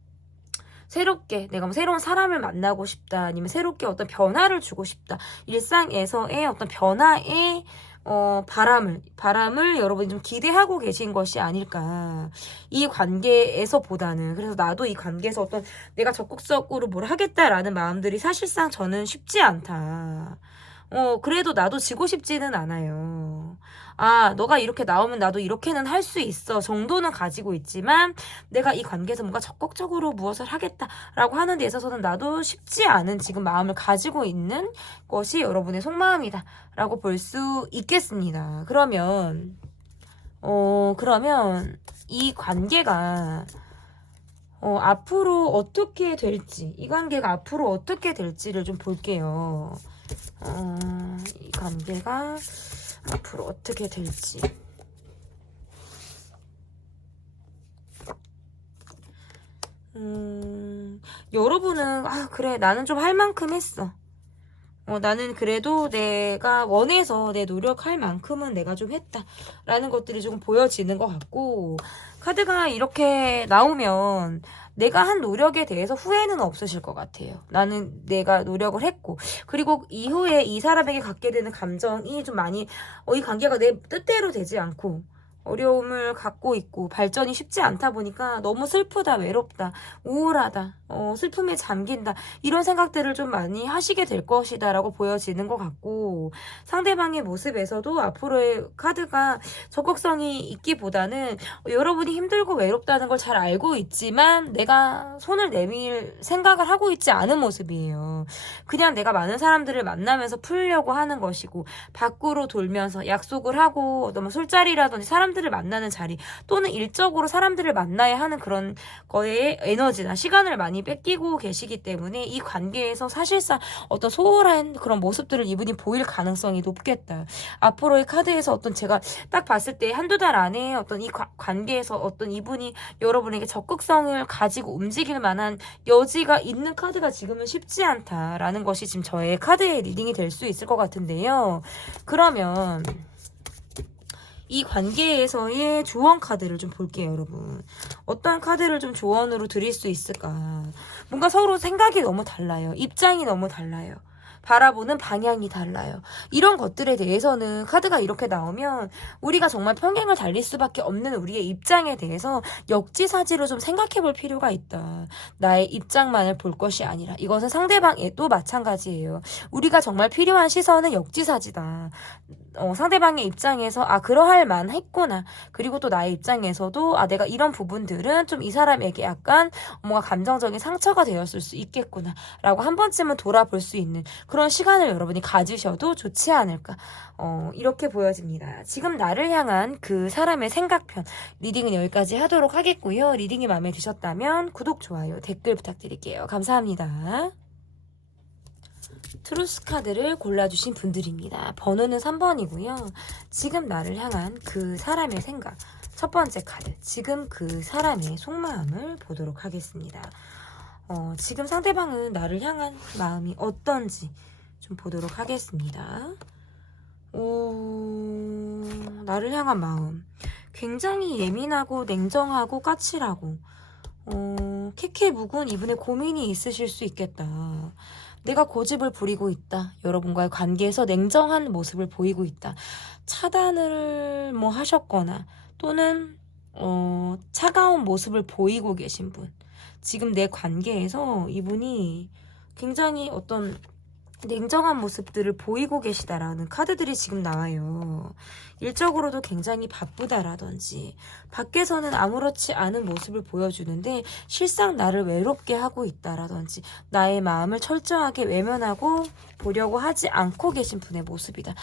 새롭게 내가 뭐 새로운 사람을 만나고 싶다, 아니면 새롭게 어떤 변화를 주고 싶다, 일상에서의 어떤 변화에 바람을 여러분이 좀 기대하고 계신 것이 아닐까. 이 관계에서 보다는. 그래서 나도 이 관계에서 어떤 내가 적극적으로 뭘 하겠다라는 마음들이 사실상 저는 쉽지 않다. 그래도 나도 지고 싶지는 않아요. 아, 너가 이렇게 나오면 나도 이렇게는 할 수 있어 정도는 가지고 있지만 내가 이 관계에서 뭔가 적극적으로 무엇을 하겠다라고 하는 데 있어서는 나도 쉽지 않은 지금 마음을 가지고 있는 것이 여러분의 속마음이다 라고 볼 수 있겠습니다. 그러면 이 관계가 앞으로 어떻게 될지, 이 관계가 앞으로 어떻게 될지를 좀 볼게요. 이 관계가 앞으로 어떻게 될지. 여러분은, 그래, 나는 좀 할 만큼 했어. 나는 그래도 내가 원해서 내 노력할 만큼은 내가 좀 했다. 라는 것들이 조금 보여지는 것 같고, 카드가 이렇게 나오면 내가 한 노력에 대해서 후회는 없으실 것 같아요. 나는 내가 노력을 했고, 그리고 이후에 이 사람에게 갖게 되는 감정이 좀 많이, 이 관계가 내 뜻대로 되지 않고, 어려움을 갖고 있고 발전이 쉽지 않다 보니까 너무 슬프다, 외롭다, 우울하다, 슬픔에 잠긴다 이런 생각들을 좀 많이 하시게 될 것이다 라고 보여지는 것 같고, 상대방의 모습에서도 앞으로의 카드가 적극성이 있기보다는 여러분이 힘들고 외롭다는 걸 잘 알고 있지만 내가 손을 내밀 생각을 하고 있지 않은 모습이에요. 그냥 내가 많은 사람들을 만나면서 풀려고 하는 것이고, 밖으로 돌면서 약속을 하고 어떤 뭐 술자리라든지 사람들을 만나는 자리 또는 일적으로 사람들을 만나야 하는 그런 거에 에너지나 시간을 많이 뺏기고 계시기 때문에 이 관계에서 사실상 어떤 소홀한 그런 모습들을 이분이 보일 가능성이 높겠다. 앞으로의 카드에서 어떤 제가 딱 봤을 때 한두 달 안에 어떤 이 관계에서 어떤 이분이 여러분에게 적극성을 가지고 움직일 만한 여지가 있는 카드가 지금은 쉽지 않다라는 것이 지금 저의 카드의 리딩이 될 수 있을 것 같은데요. 그러면 이 관계에서의 조언 카드를 좀 볼게요, 여러분. 어떤 카드를 좀 조언으로 드릴 수 있을까? 뭔가 서로 생각이 너무 달라요. 입장이 너무 달라요. 바라보는 방향이 달라요. 이런 것들에 대해서는 카드가 이렇게 나오면 우리가 정말 평행을 달릴 수밖에 없는 우리의 입장에 대해서 역지사지로 좀 생각해 볼 필요가 있다. 나의 입장만을 볼 것이 아니라 이것은 상대방에도 마찬가지예요. 우리가 정말 필요한 시선은 역지사지다. 상대방의 입장에서 그러할 만했구나. 그리고 또 나의 입장에서도 내가 이런 부분들은 좀 이 사람에게 약간 뭔가 감정적인 상처가 되었을 수 있겠구나 라고 한 번쯤은 돌아볼 수 있는 그런 시간을 여러분이 가지셔도 좋지 않을까, 이렇게 보여집니다. 지금 나를 향한 그 사람의 생각편 리딩은 여기까지 하도록 하겠고요. 리딩이 마음에 드셨다면 구독, 좋아요, 댓글 부탁드릴게요. 감사합니다. 트루스 카드를 골라주신 분들입니다. 번호는 3번이고요. 지금 나를 향한 그 사람의 생각, 첫 번째 카드, 지금 그 사람의 속마음을 보도록 하겠습니다. 지금 상대방은 나를 향한 마음이 어떤지 좀 보도록 하겠습니다. 나를 향한 마음, 굉장히 예민하고 냉정하고 까칠하고 캐캐묵은 이분의 고민이 있으실 수 있겠다. 내가 고집을 부리고 있다. 여러분과의 관계에서 냉정한 모습을 보이고 있다. 차단을 뭐 하셨거나 또는 차가운 모습을 보이고 계신 분. 지금 내 관계에서 이분이 굉장히 어떤 냉정한 모습들을 보이고 계시다라는 카드들이 지금 나와요. 일적으로도 굉장히 바쁘다라든지 밖에서는 아무렇지 않은 모습을 보여주는데 실상 나를 외롭게 하고 있다라든지 나의 마음을 철저하게 외면하고 보려고 하지 않고 계신 분의 모습이다.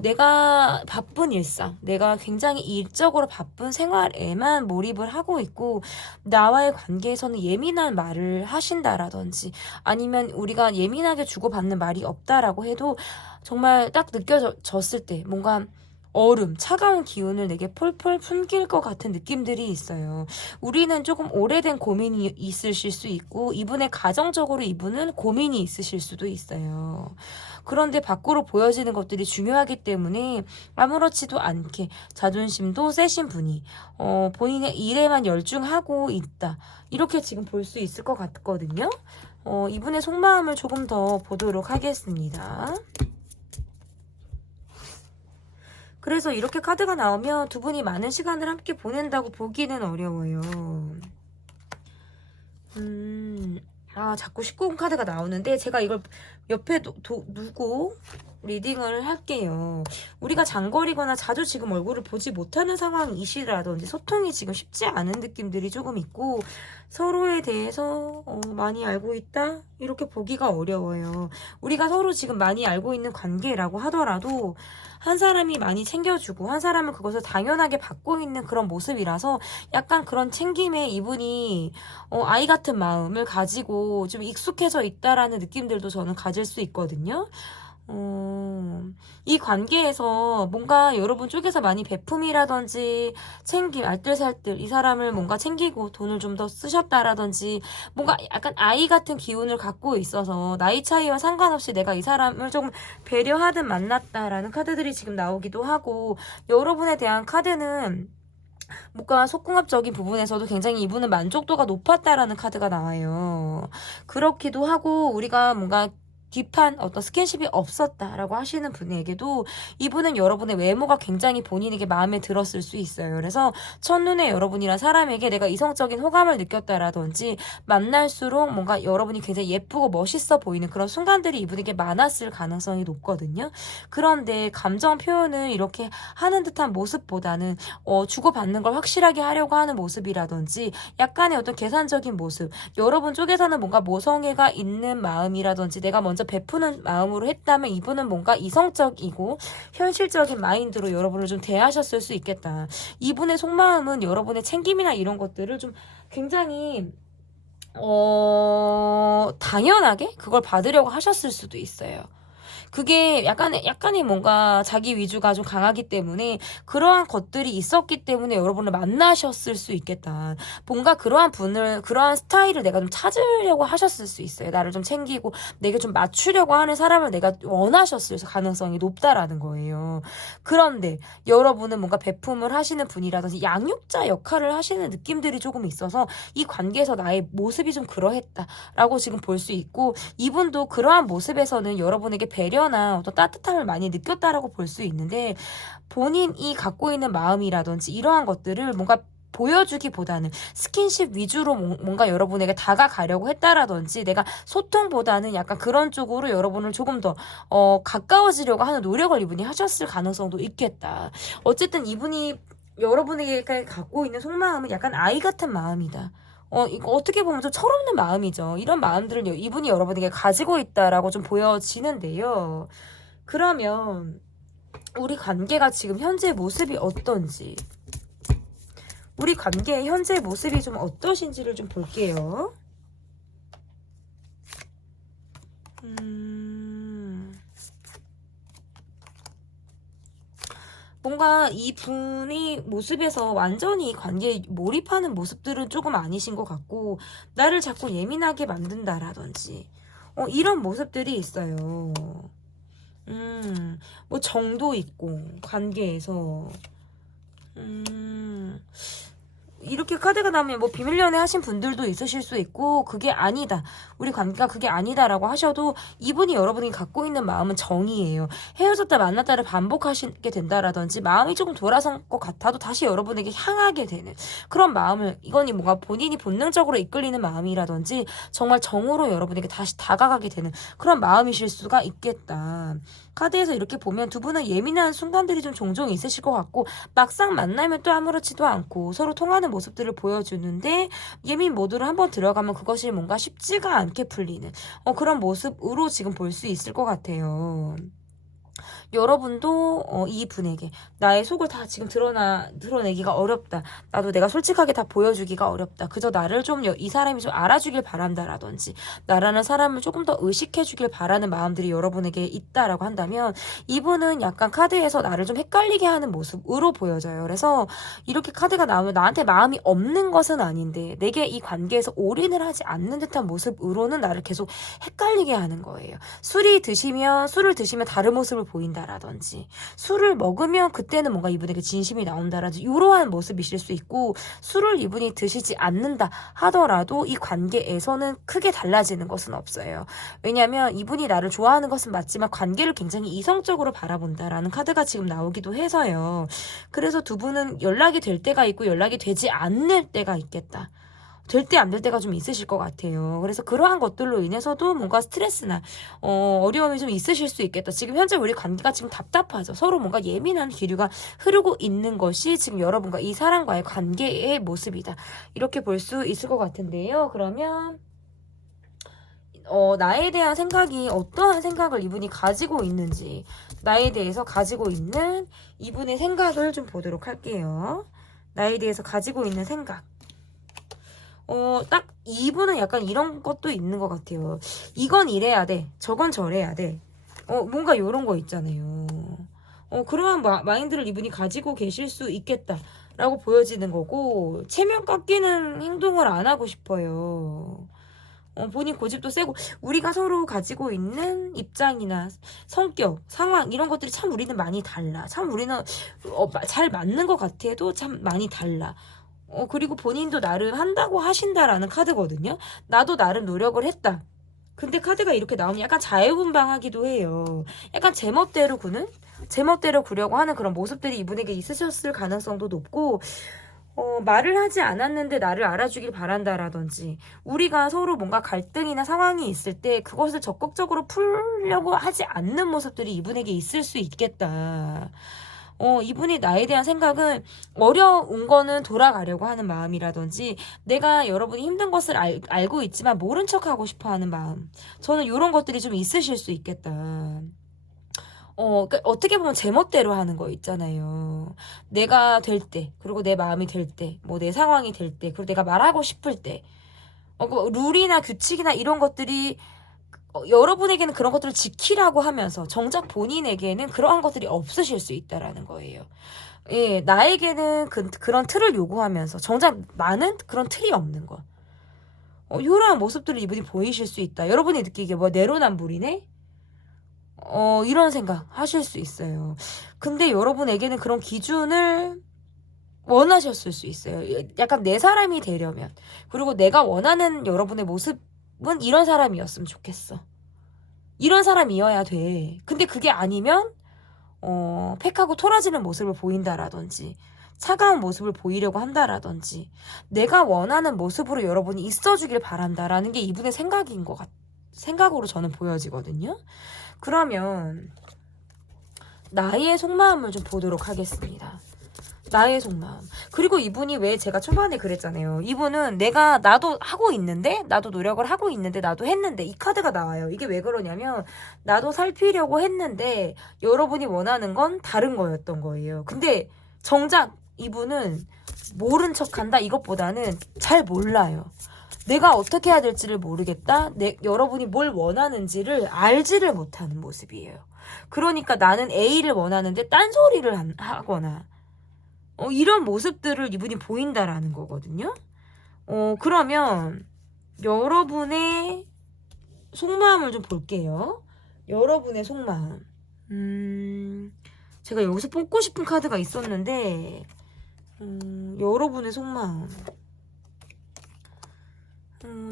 내가 바쁜 일상, 내가 굉장히 일적으로 바쁜 생활에만 몰입을 하고 있고 나와의 관계에서는 예민한 말을 하신다라든지 아니면 우리가 예민하게 주고받는 말이 없다라고 해도 정말 딱 느껴졌을 때 뭔가 얼음, 차가운 기운을 내게 폴폴 풍길 것 같은 느낌들이 있어요. 우리는 조금 오래된 고민이 있으실 수 있고 이분의 가정적으로 이분은 고민이 있으실 수도 있어요. 그런데 밖으로 보여지는 것들이 중요하기 때문에 아무렇지도 않게 자존심도 세신 분이 본인의 일에만 열중하고 있다. 이렇게 지금 볼 수 있을 것 같거든요. 이분의 속마음을 조금 더 보도록 하겠습니다. 그래서 이렇게 카드가 나오면 두 분이 많은 시간을 함께 보낸다고 보기는 어려워요. 자꾸 19금 카드가 나오는데 제가 이걸 옆에 두고 리딩을 할게요. 우리가 장거리거나 자주 지금 얼굴을 보지 못하는 상황이시라든지 소통이 지금 쉽지 않은 느낌들이 조금 있고 서로에 대해서 많이 알고 있다? 이렇게 보기가 어려워요. 우리가 서로 지금 많이 알고 있는 관계라고 하더라도 한 사람이 많이 챙겨주고 한 사람은 그것을 당연하게 받고 있는 그런 모습이라서 약간 그런 챙김에 이분이 아이 같은 마음을 가지고 좀 익숙해져 있다라는 느낌들도 저는 가질 수 있거든요. 이 관계에서 뭔가 여러분 쪽에서 많이 베품이라든지 챙김, 알뜰살뜰 이 사람을 뭔가 챙기고 돈을 좀 더 쓰셨다라든지 뭔가 약간 아이 같은 기운을 갖고 있어서 나이 차이와 상관없이 내가 이 사람을 조금 배려하듯 만났다라는 카드들이 지금 나오기도 하고 여러분에 대한 카드는 뭔가 속궁합적인 부분에서도 굉장히 이분은 만족도가 높았다라는 카드가 나와요. 그렇기도 하고 우리가 뭔가 딥한 어떤 스킨십이 없었다라고 하시는 분에게도 이분은 여러분의 외모가 굉장히 본인에게 마음에 들었을 수 있어요. 그래서 첫눈에 여러분이란 사람에게 내가 이성적인 호감을 느꼈다라든지 만날수록 뭔가 여러분이 굉장히 예쁘고 멋있어 보이는 그런 순간들이 이분에게 많았을 가능성이 높거든요. 그런데 감정 표현을 이렇게 하는 듯한 모습보다는 주고받는 걸 확실하게 하려고 하는 모습이라든지 약간의 어떤 계산적인 모습 여러분 쪽에서는 뭔가 모성애가 있는 마음이라든지 내가 먼저 베푸는 마음으로 했다면 이분은 뭔가 이성적이고 현실적인 마인드로 여러분을 좀 대하셨을 수 있겠다. 이분의 속마음은 여러분의 챙김이나 이런 것들을 좀 굉장히 당연하게 그걸 받으려고 하셨을 수도 있어요. 그게 약간의 뭔가 자기 위주가 좀 강하기 때문에 그러한 것들이 있었기 때문에 여러분을 만나셨을 수 있겠다. 뭔가 그러한 스타일을 내가 좀 찾으려고 하셨을 수 있어요. 나를 좀 챙기고 내게 좀 맞추려고 하는 사람을 내가 원하셨을 가능성이 높다라는 거예요. 그런데 여러분은 뭔가 베품을 하시는 분이라든지 양육자 역할을 하시는 느낌들이 조금 있어서 이 관계에서 나의 모습이 좀 그러했다라고 지금 볼 수 있고 이분도 그러한 모습에서는 여러분에게 배려나 어떤 따뜻함을 많이 느꼈다라고 볼 수 있는데 본인이 갖고 있는 마음이라든지 이러한 것들을 뭔가 보여주기보다는 스킨십 위주로 뭔가 여러분에게 다가가려고 했다라든지 내가 소통보다는 약간 그런 쪽으로 여러분을 조금 더 가까워지려고 하는 노력을 이분이 하셨을 가능성도 있겠다. 어쨌든 이분이 여러분에게 갖고 있는 속마음은 약간 아이 같은 마음이다. 이거 어떻게 보면 좀 철없는 마음이죠. 이런 마음들을 이분이 여러분에게 가지고 있다라고 좀 보여지는데요. 그러면 우리 관계가 지금 현재 모습이 어떤지 우리 관계의 현재 모습이 좀 어떠신지를 좀 볼게요. 뭔가 이 분이 모습에서 완전히 관계에 몰입하는 모습들은 조금 아니신 것 같고 나를 자꾸 예민하게 만든다라든지 이런 모습들이 있어요. 뭐 정도 있고 관계에서 이렇게 카드가 나오면 뭐 비밀 연애 하신 분들도 있으실 수 있고 그게 아니다. 우리 관계가 그게 아니다라고 하셔도 이분이 여러분이 갖고 있는 마음은 정이에요. 헤어졌다 만났다를 반복하시게 된다라든지 마음이 조금 돌아선 것 같아도 다시 여러분에게 향하게 되는 그런 마음을 이건이 뭔가 본인이 본능적으로 이끌리는 마음이라든지 정말 정으로 여러분에게 다시 다가가게 되는 그런 마음이실 수가 있겠다. 카드에서 이렇게 보면 두 분은 예민한 순간들이 좀 종종 있으실 것 같고 막상 만나면 또 아무렇지도 않고 서로 통하는 모습들을 보여주는데 예민 모드로 한번 들어가면 그것이 뭔가 쉽지가 않게 풀리는 그런 모습으로 지금 볼 수 있을 것 같아요. 여러분도 이 분에게 나의 속을 다 지금 드러내기가 어렵다. 나도 내가 솔직하게 다 보여주기가 어렵다. 그저 나를 좀 이 사람이 좀 알아주길 바란다라든지 나라는 사람을 조금 더 의식해주길 바라는 마음들이 여러분에게 있다라고 한다면 이분은 약간 카드에서 나를 좀 헷갈리게 하는 모습으로 보여져요. 그래서 이렇게 카드가 나오면 나한테 마음이 없는 것은 아닌데 내게 이 관계에서 올인을 하지 않는 듯한 모습으로는 나를 계속 헷갈리게 하는 거예요. 술을 드시면 다른 모습을 보인다. 보인다라든지, 술을 먹으면 그때는 뭔가 이분에게 진심이 나온다라든지 이러한 모습이실 수 있고, 술을 이분이 드시지 않는다 하더라도 이 관계에서는 크게 달라지는 것은 없어요. 왜냐하면 이분이 나를 좋아하는 것은 맞지만 관계를 굉장히 이성적으로 바라본다라는 카드가 지금 나오기도 해서요. 그래서 두 분은 연락이 될 때가 있고 연락이 되지 않을 때가 있겠다. 될 때 안 될 때가 좀 있으실 것 같아요. 그래서 그러한 것들로 인해서도 뭔가 스트레스나 어려움이 좀 있으실 수 있겠다. 지금 현재 우리 관계가 지금 답답하죠. 서로 뭔가 예민한 기류가 흐르고 있는 것이 지금 여러분과 이 사람과의 관계의 모습이다. 이렇게 볼 수 있을 것 같은데요. 그러면 나에 대한 생각이 어떠한 생각을 이분이 가지고 있는지, 나에 대해서 가지고 있는 이분의 생각을 좀 보도록 할게요. 나에 대해서 가지고 있는 생각. 딱 이분은 약간 이런 것도 있는 것 같아요. 이건 이래야 돼. 저건 저래야 돼. 뭔가 요런 거 있잖아요. 그러한 마인드를 이분이 가지고 계실 수 있겠다라고 보여지는 거고, 체면 깎이는 행동을 안 하고 싶어요. 본인 고집도 세고, 우리가 서로 가지고 있는 입장이나 성격, 상황 이런 것들이 참 우리는 많이 달라. 참 우리는 잘 맞는 것 같아도 참 많이 달라. 그리고 본인도 나름 한다고 하신다라는 카드거든요. 나도 나름 노력을 했다. 근데 카드가 이렇게 나오면 약간 자유분방하기도 해요. 약간 제멋대로 구는? 제멋대로 구려고 하는 그런 모습들이 이분에게 있으셨을 가능성도 높고, 말을 하지 않았는데 나를 알아주길 바란다라든지, 우리가 서로 뭔가 갈등이나 상황이 있을 때 그것을 적극적으로 풀려고 하지 않는 모습들이 이분에게 있을 수 있겠다. 이분이 나에 대한 생각은 어려운 거는 돌아가려고 하는 마음이라든지, 내가 여러분이 힘든 것을 알고 있지만 모른 척하고 싶어 하는 마음. 저는 이런 것들이 좀 있으실 수 있겠다. 그러니까 어떻게 보면 제멋대로 하는 거 있잖아요. 내가 될 때, 그리고 내 마음이 될 때, 뭐 내 상황이 될 때, 그리고 내가 말하고 싶을 때, 그 룰이나 규칙이나 이런 것들이 여러분에게는 그런 것들을 지키라고 하면서 정작 본인에게는 그러한 것들이 없으실 수 있다라는 거예요. 예, 나에게는 그런 틀을 요구하면서 정작 나는 그런 틀이 없는 거. 이러한 모습들을 이분이 보이실 수 있다. 여러분이 느끼기에 뭐 내로남불이네? 이런 생각 하실 수 있어요. 근데 여러분에게는 그런 기준을 원하셨을 수 있어요. 약간 내 사람이 되려면. 그리고 내가 원하는 여러분의 모습은 이런 사람이었으면 좋겠어. 이런 사람이어야 돼. 근데 그게 아니면 팩하고 토라지는 모습을 보인다라든지, 차가운 모습을 보이려고 한다라든지, 내가 원하는 모습으로 여러분이 있어주길 바란다라는 게 이분의 생각으로 저는 보여지거든요. 그러면 나의 속마음을 좀 보도록 하겠습니다. 나의 속마음. 그리고 이분이 왜 제가 초반에 그랬잖아요. 이분은 나도 하고 있는데, 나도 노력을 하고 있는데, 나도 했는데, 이 카드가 나와요. 이게 왜 그러냐면, 나도 살피려고 했는데, 여러분이 원하는 건 다른 거였던 거예요. 근데 정작 이분은 모른 척 한다 이것보다는 잘 몰라요. 내가 어떻게 해야 될지를 모르겠다. 여러분이 뭘 원하는지를 알지를 못하는 모습이에요. 그러니까 나는 A를 원하는데 딴소리를 하거나, 이런 모습들을 이분이 보인다라는 거거든요. 그러면 여러분의 속마음을 좀 볼게요. 여러분의 속마음. 제가 여기서 뽑고 싶은 카드가 있었는데, 여러분의 속마음.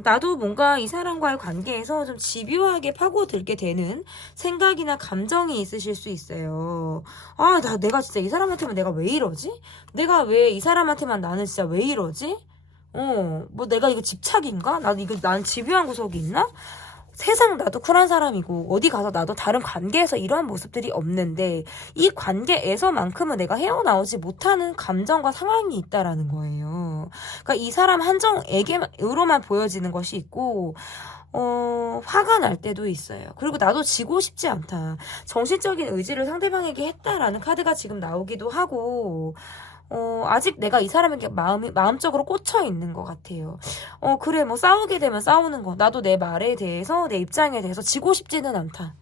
나도 뭔가 이 사람과의 관계에서 좀 집요하게 파고들게 되는 생각이나 감정이 있으실 수 있어요. 내가 진짜 이 사람한테만 내가 왜 이러지? 내가 왜 이 사람한테만 나는 진짜 왜 이러지? 뭐 내가 이거 집착인가? 난 집요한 구석이 있나? 세상 나도 쿨한 사람이고 어디 가서 나도 다른 관계에서 이러한 모습들이 없는데 이 관계에서만큼은 내가 헤어나오지 못하는 감정과 상황이 있다라는 거예요. 그러니까 이 사람 한정에게로만 보여지는 것이 있고 화가 날 때도 있어요. 그리고 나도 지고 싶지 않다. 정신적인 의지를 상대방에게 했다라는 카드가 지금 나오기도 하고 아직 내가 이 사람에게 마음적으로 꽂혀 있는 것 같아요. 그래, 뭐, 싸우게 되면 싸우는 거. 나도 내 말에 대해서, 내 입장에 대해서 지고 싶지는 않다.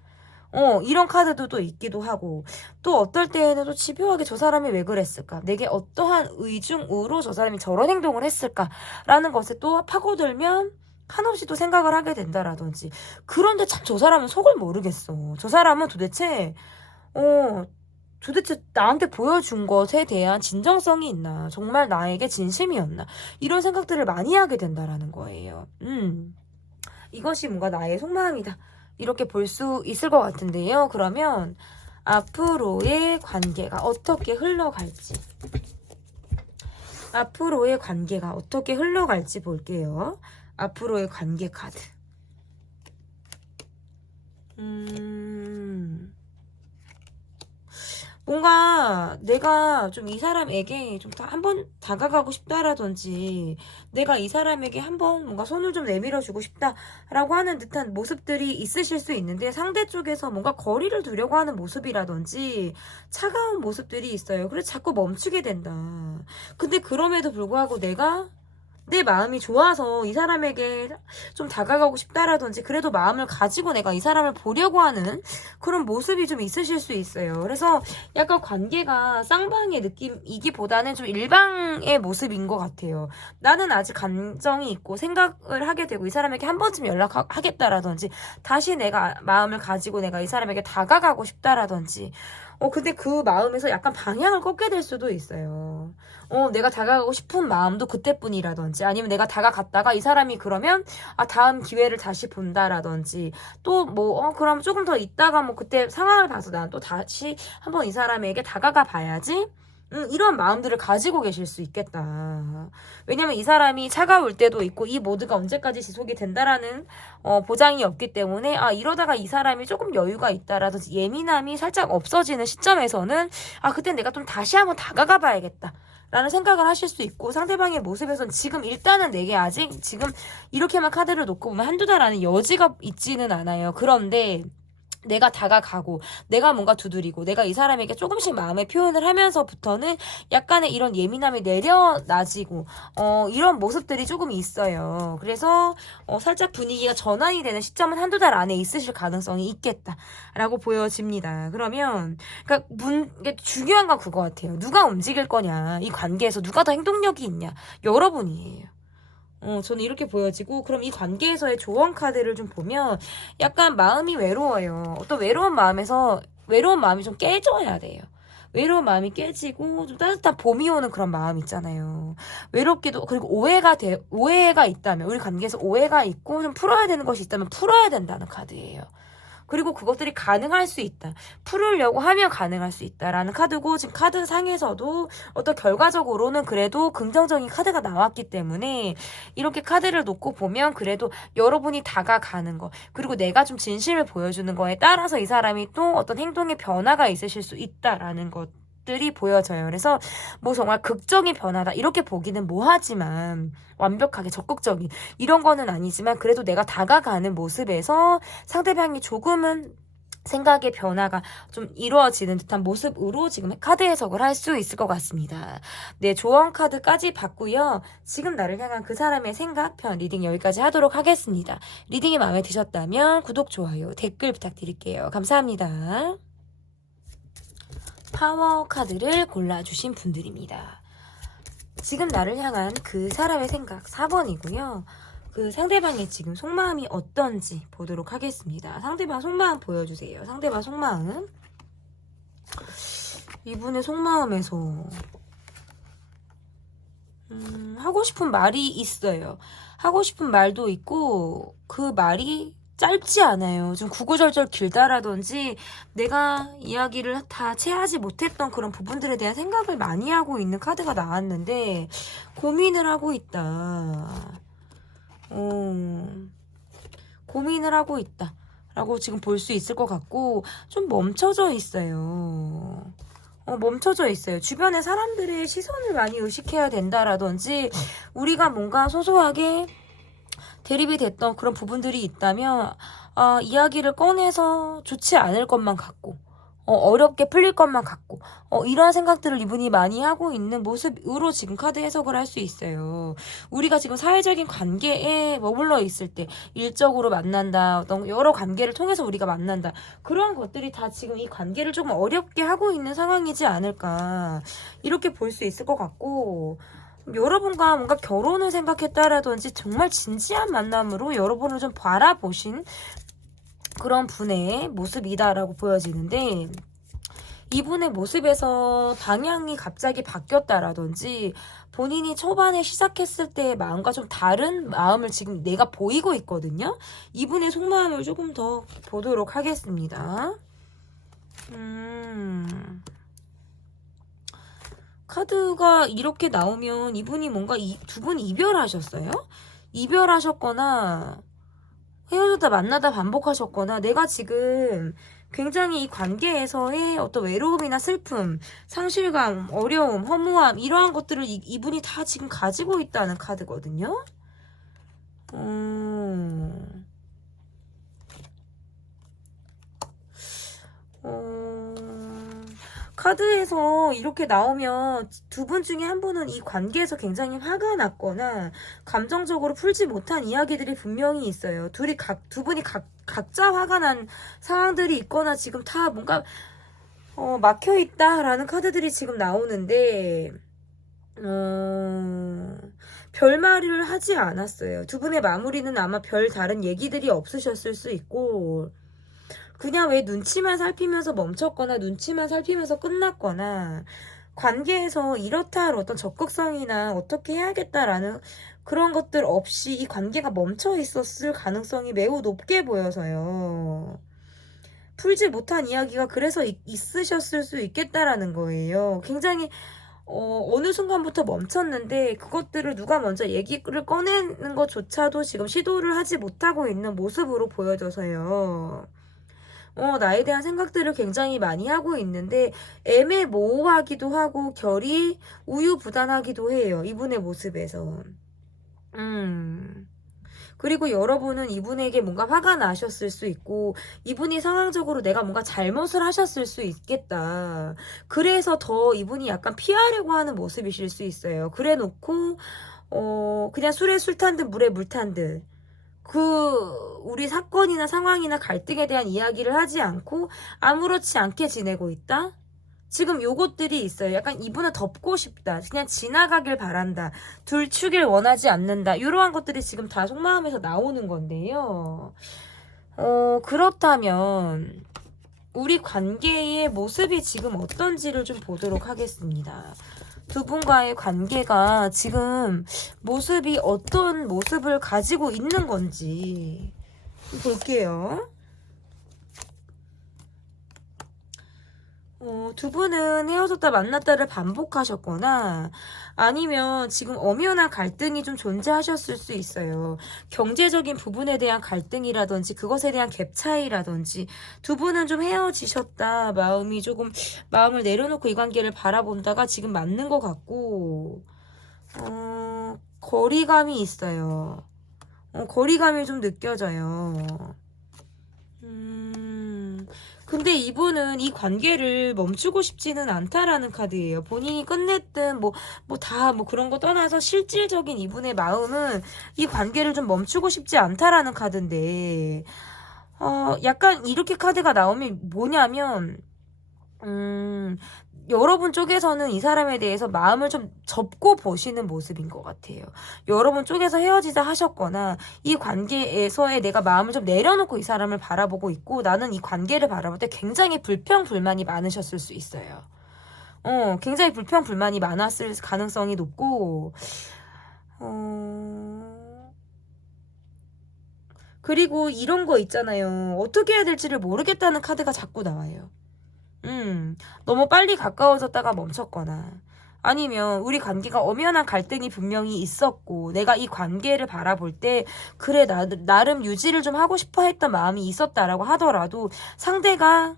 이런 카드도 또 있기도 하고, 또 어떨 때에는 또 집요하게 저 사람이 왜 그랬을까? 내게 어떠한 의중으로 저 사람이 저런 행동을 했을까라는 것에 또 파고들면, 한없이 또 생각을 하게 된다라든지. 그런데 참 저 사람은 속을 모르겠어. 저 사람은 도대체, 도대체 나한테 보여준 것에 대한 진정성이 있나? 정말 나에게 진심이었나? 이런 생각들을 많이 하게 된다라는 거예요. 이것이 뭔가 나의 속마음이다. 이렇게 볼 수 있을 것 같은데요. 그러면 앞으로의 관계가 어떻게 흘러갈지. 앞으로의 관계가 어떻게 흘러갈지 볼게요. 앞으로의 관계 카드. 뭔가 내가 좀 이 사람에게 좀 한번 다가가고 싶다라든지 내가 이 사람에게 한번 뭔가 손을 좀 내밀어주고 싶다라고 하는 듯한 모습들이 있으실 수 있는데 상대 쪽에서 뭔가 거리를 두려고 하는 모습이라든지 차가운 모습들이 있어요. 그래서 자꾸 멈추게 된다. 근데 그럼에도 불구하고 내가 내 마음이 좋아서 이 사람에게 좀 다가가고 싶다라든지 그래도 마음을 가지고 내가 이 사람을 보려고 하는 그런 모습이 좀 있으실 수 있어요. 그래서 약간 관계가 쌍방의 느낌이기보다는 좀 일방의 모습인 것 같아요. 나는 아직 감정이 있고 생각을 하게 되고 이 사람에게 한 번쯤 연락하겠다라든지 다시 내가 마음을 가지고 내가 이 사람에게 다가가고 싶다라든지 근데 그 마음에서 약간 방향을 꺾게 될 수도 있어요. 내가 다가가고 싶은 마음도 그때뿐이라든지 아니면 내가 다가갔다가 이 사람이 그러면 다음 기회를 다시 본다라든지 또 그럼 조금 더 있다가 그때 상황을 봐서 난 또 다시 한번 이 사람에게 다가가 봐야지. 이런 마음들을 가지고 계실 수 있겠다. 왜냐면 이 사람이 차가울 때도 있고 이 모드가 언제까지 지속이 된다라는 보장이 없기 때문에 이러다가 이 사람이 조금 여유가 있다라든지 예민함이 살짝 없어지는 시점에서는 그땐 내가 좀 다시 한번 다가가 봐야겠다. 라는 생각을 하실 수 있고 상대방의 모습에선 지금 일단은 내게 아직 지금 이렇게만 카드를 놓고 보면 한두 달 안에 여지가 있지는 않아요. 그런데 내가 다가가고 내가 뭔가 두드리고 내가 이 사람에게 조금씩 마음의 표현을 하면서부터는 약간의 이런 예민함이 내려놔지고 이런 모습들이 조금 있어요. 그래서 살짝 분위기가 전환이 되는 시점은 한두 달 안에 있으실 가능성이 있겠다라고 보여집니다. 그러면 그러니까 이게 중요한 건 그거 같아요. 누가 움직일 거냐, 이 관계에서 누가 더 행동력이 있냐, 여러분이에요. 저는 이렇게 보여지고 그럼 이 관계에서의 조언 카드를 좀 보면 약간 마음이 외로워요. 어떤 외로운 마음이 좀 깨져야 돼요. 외로운 마음이 깨지고 좀 따뜻한 봄이 오는 그런 마음 있잖아요. 외롭기도 그리고 오해가 있다면 우리 관계에서 오해가 있고 좀 풀어야 되는 것이 있다면 풀어야 된다는 카드예요. 그리고 그것들이 가능할 수 있다. 풀으려고 하면 가능할 수 있다라는 카드고 지금 카드 상에서도 어떤 결과적으로는 그래도 긍정적인 카드가 나왔기 때문에 이렇게 카드를 놓고 보면 그래도 여러분이 다가가는 거 그리고 내가 좀 진심을 보여주는 거에 따라서 이 사람이 또 어떤 행동의 변화가 있으실 수 있다라는 것 들이 보여져요. 그래서 정말 극적인 변화다 이렇게 보기는 뭐하지만 완벽하게 적극적인 이런 거는 아니지만 그래도 내가 다가가는 모습에서 상대방이 조금은 생각의 변화가 좀 이루어지는 듯한 모습으로 지금 카드 해석을 할 수 있을 것 같습니다. 네, 조언 카드까지 봤고요. 지금 나를 향한 그 사람의 생각편 리딩 여기까지 하도록 하겠습니다. 리딩이 마음에 드셨다면 구독, 좋아요, 댓글 부탁드릴게요. 감사합니다. 파워 카드를 골라주신 분들입니다. 지금 나를 향한 그 사람의 생각 4번이고요. 그 상대방의 지금 속마음이 어떤지 보도록 하겠습니다. 상대방 속마음 보여주세요. 상대방 속마음. 이분의 속마음에서 하고 싶은 말이 있어요. 하고 싶은 말도 있고 그 말이 짧지 않아요. 좀 구구절절 길다라든지 내가 이야기를 다 채하지 못했던 그런 부분들에 대한 생각을 많이 하고 있는 카드가 나왔는데 고민을 하고 있다. 고민을 하고 있다. 라고 지금 볼 수 있을 것 같고 좀 멈춰져 있어요. 멈춰져 있어요. 주변의 사람들의 시선을 많이 의식해야 된다라든지 우리가 뭔가 소소하게 대립이 됐던 그런 부분들이 있다면 이야기를 꺼내서 좋지 않을 것만 같고 어렵게 풀릴 것만 같고 이러한 생각들을 이분이 많이 하고 있는 모습으로 지금 카드 해석을 할 수 있어요. 우리가 지금 사회적인 관계에 머물러 있을 때 일적으로 만난다, 어떤 여러 관계를 통해서 우리가 만난다 그런 것들이 다 지금 이 관계를 조금 어렵게 하고 있는 상황이지 않을까 이렇게 볼 수 있을 것 같고 여러분과 뭔가 결혼을 생각했다라든지 정말 진지한 만남으로 여러분을 좀 바라보신 그런 분의 모습이다라고 보여지는데 이분의 모습에서 방향이 갑자기 바뀌었다라든지 본인이 초반에 시작했을 때의 마음과 좀 다른 마음을 지금 내가 보이고 있거든요. 이분의 속마음을 조금 더 보도록 하겠습니다. 카드가 이렇게 나오면 이분이 뭔가 두 분이 이별하셨어요? 이별하셨거나 헤어졌다 만나다 반복하셨거나 내가 지금 굉장히 이 관계에서의 어떤 외로움이나 슬픔, 상실감, 어려움, 허무함 이러한 것들을 이분이 다 지금 가지고 있다는 카드거든요. 카드에서 이렇게 나오면 두 분 중에 한 분은 이 관계에서 굉장히 화가 났거나 감정적으로 풀지 못한 이야기들이 분명히 있어요. 두 분이 각자 화가 난 상황들이 있거나 지금 다 뭔가 막혀있다라는 카드들이 지금 나오는데 별말을 하지 않았어요. 두 분의 마무리는 아마 별 다른 얘기들이 없으셨을 수 있고 그냥 왜 눈치만 살피면서 멈췄거나 눈치만 살피면서 끝났거나 관계에서 이렇다 할 어떤 적극성이나 어떻게 해야겠다라는 그런 것들 없이 이 관계가 멈춰 있었을 가능성이 매우 높게 보여서요. 풀지 못한 이야기가 그래서 있으셨을 수 있겠다라는 거예요. 굉장히 어느 순간부터 멈췄는데 그것들을 누가 먼저 얘기를 꺼내는 것조차도 지금 시도를 하지 못하고 있는 모습으로 보여져서요. 나에 대한 생각들을 굉장히 많이 하고 있는데 애매모호하기도 하고 결이 우유부단하기도 해요. 이분의 모습에서. 그리고 여러분은 이분에게 뭔가 화가 나셨을 수 있고 이분이 상황적으로 내가 뭔가 잘못을 하셨을 수 있겠다. 그래서 더 이분이 약간 피하려고 하는 모습이실 수 있어요. 그래 놓고 그냥 술에 술 탄 듯 물에 물 탄 듯 우리 사건이나 상황이나 갈등에 대한 이야기를 하지 않고 아무렇지 않게 지내고 있다? 지금 요것들이 있어요. 약간 이분은 덮고 싶다. 그냥 지나가길 바란다. 들추길 원하지 않는다. 이러한 것들이 지금 다 속마음에서 나오는 건데요. 그렇다면 우리 관계의 모습이 지금 어떤지를 좀 보도록 하겠습니다. 두 분과의 관계가 지금 모습이 어떤 모습을 가지고 있는 건지 볼게요. 두 분은 헤어졌다 만났다를 반복하셨거나 아니면 지금 엄연한 갈등이 좀 존재하셨을 수 있어요. 경제적인 부분에 대한 갈등이라든지 그것에 대한 갭 차이라든지 두 분은 좀 헤어지셨다 마음을 내려놓고 이 관계를 바라본다가 지금 맞는 것 같고 거리감이 있어요. 거리감이 좀 느껴져요. 근데 이분은 이 관계를 멈추고 싶지는 않다라는 카드예요. 본인이 끝냈든 그런 거 떠나서 실질적인 이분의 마음은 이 관계를 좀 멈추고 싶지 않다라는 카드인데 약간 이렇게 카드가 나오면 뭐냐면 여러분 쪽에서는 이 사람에 대해서 마음을 좀 접고 보시는 모습인 것 같아요. 여러분 쪽에서 헤어지자 하셨거나 이 관계에서의 내가 마음을 좀 내려놓고 이 사람을 바라보고 있고 나는 이 관계를 바라볼 때 굉장히 불평불만이 많으셨을 수 있어요. 굉장히 불평불만이 많았을 가능성이 높고 그리고 이런 거 있잖아요. 어떻게 해야 될지를 모르겠다는 카드가 자꾸 나와요. 너무 빨리 가까워졌다가 멈췄거나 아니면 우리 관계가 엄연한 갈등이 분명히 있었고 내가 이 관계를 바라볼 때 그래 나름 유지를 좀 하고 싶어 했던 마음이 있었다라고 하더라도 상대가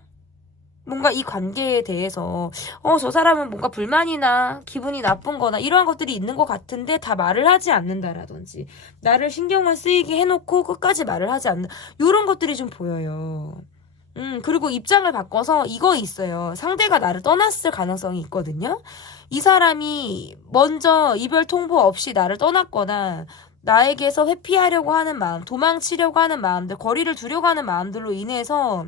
뭔가 이 관계에 대해서 저 사람은 뭔가 불만이나 기분이 나쁜 거나 이러한 것들이 있는 것 같은데 다 말을 하지 않는다라든지 나를 신경을 쓰이게 해놓고 끝까지 말을 하지 않는 이런 것들이 좀 보여요. 그리고 입장을 바꿔서 이거 있어요. 상대가 나를 떠났을 가능성이 있거든요. 이 사람이 먼저 이별 통보 없이 나를 떠났거나 나에게서 회피하려고 하는 마음, 도망치려고 하는 마음들, 거리를 두려고 하는 마음들로 인해서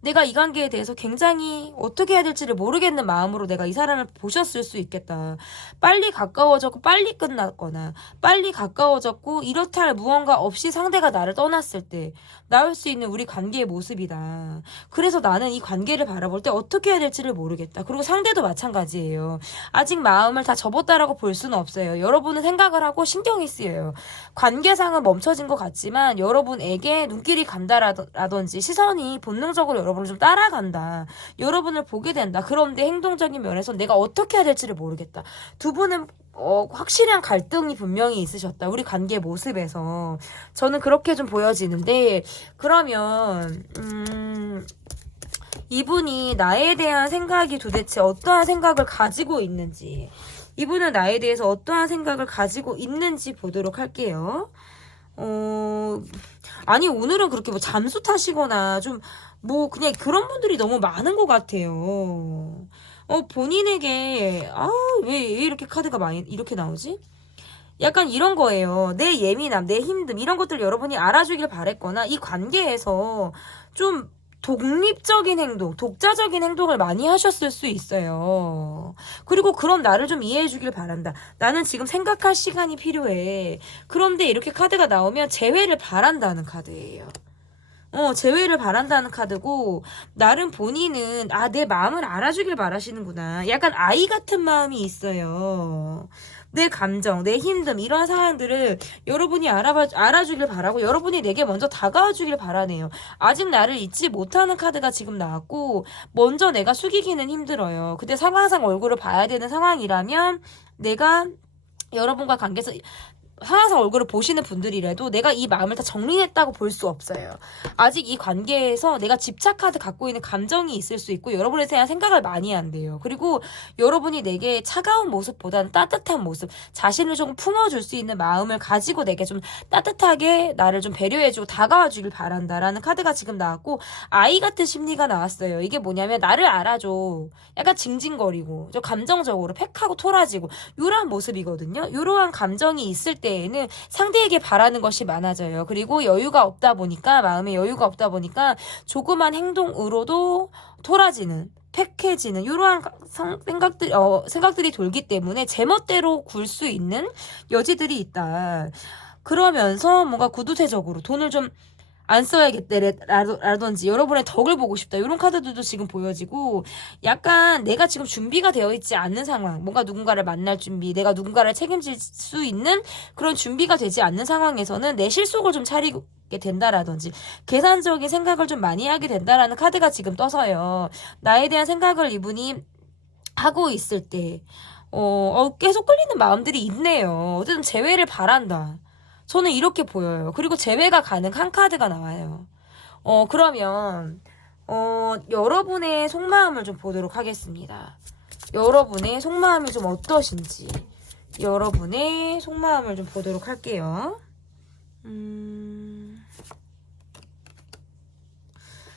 내가 이 관계에 대해서 굉장히 어떻게 해야 될지를 모르겠는 마음으로 내가 이 사람을 보셨을 수 있겠다. 빨리 가까워졌고 빨리 끝났거나 빨리 가까워졌고 이렇다 할 무언가 없이 상대가 나를 떠났을 때 나올 수 있는 우리 관계의 모습이다. 그래서 나는 이 관계를 바라볼 때 어떻게 해야 될지를 모르겠다. 그리고 상대도 마찬가지예요. 아직 마음을 다 접었다라고 볼 수는 없어요. 여러분은 생각을 하고 신경이 쓰여요. 관계상은 멈춰진 것 같지만 여러분에게 눈길이 간다라든지 시선이 본능적으로 여러분을 좀 따라간다. 여러분을 보게 된다. 그런데 행동적인 면에서 내가 어떻게 해야 될지를 모르겠다. 두 분은 확실한 갈등이 분명히 있으셨다. 우리 관계 모습에서. 저는 그렇게 좀 보여지는데, 그러면, 이분이 나에 대한 생각이 도대체 어떠한 생각을 가지고 있는지, 이분은 나에 대해서 어떠한 생각을 가지고 있는지 보도록 할게요. 아니, 오늘은 그렇게 뭐 잠수 타시거나 좀, 뭐, 그냥 그런 분들이 너무 많은 것 같아요. 본인에게, 왜 이렇게 카드가 많이, 이렇게 나오지? 약간 이런 거예요. 내 예민함, 내 힘듦, 이런 것들 여러분이 알아주길 바랬거나, 이 관계에서 좀 독립적인 행동, 독자적인 행동을 많이 하셨을 수 있어요. 그리고 그런 나를 좀 이해해 주길 바란다. 나는 지금 생각할 시간이 필요해. 그런데 이렇게 카드가 나오면 재회를 바란다는 카드예요. 재회를 바란다는 카드고, 나름 본인은, 내 마음을 알아주길 바라시는구나. 약간 아이 같은 마음이 있어요. 내 감정, 내 힘듦, 이러한 상황들을 여러분이 알아주길 바라고, 여러분이 내게 먼저 다가와 주길 바라네요. 아직 나를 잊지 못하는 카드가 지금 나왔고, 먼저 내가 숙이기는 힘들어요. 근데 상황상 얼굴을 봐야 되는 상황이라면, 내가 여러분과 관계에서, 항상 얼굴을 보시는 분들이라도 내가 이 마음을 다 정리했다고 볼 수 없어요. 아직 이 관계에서 내가 집착하듯 갖고 있는 감정이 있을 수 있고 여러분에 대한 생각을 많이 한대요. 그리고 여러분이 내게 차가운 모습보다는 따뜻한 모습, 자신을 조금 품어줄 수 있는 마음을 가지고 내게 좀 따뜻하게 나를 좀 배려해주고 다가와 주길 바란다라는 카드가 지금 나왔고, 아이 같은 심리가 나왔어요. 이게 뭐냐면 나를 알아줘. 약간 징징거리고 좀 감정적으로 팩하고 토라지고 이러한 모습이거든요. 이러한 감정이 있을 때에는 상대에게 바라는 것이 많아져요. 그리고 여유가 없다 보니까, 마음에 여유가 없다 보니까 조그만 행동으로도 토라지는, 팩해지는 이러한 생각들이 돌기 때문에 제멋대로 굴 수 있는 여지들이 있다. 그러면서 뭔가 구두쇠적으로 돈을 좀 안 써야겠다라든지 여러분의 덕을 보고 싶다. 이런 카드들도 지금 보여지고, 약간 내가 지금 준비가 되어 있지 않는 상황, 뭔가 누군가를 만날 준비, 내가 누군가를 책임질 수 있는 그런 준비가 되지 않는 상황에서는 내 실속을 좀 차리게 된다라든지 계산적인 생각을 좀 많이 하게 된다라는 카드가 지금 떠서요. 나에 대한 생각을 이분이 하고 있을 때 계속 끌리는 마음들이 있네요. 어쨌든 재회를 바란다. 저는 이렇게 보여요. 그리고 재회가 가능한 카드가 나와요. 그러면 여러분의 속마음을 좀 보도록 하겠습니다. 여러분의 속마음이 좀 어떠신지, 여러분의 속마음을 좀 보도록 할게요.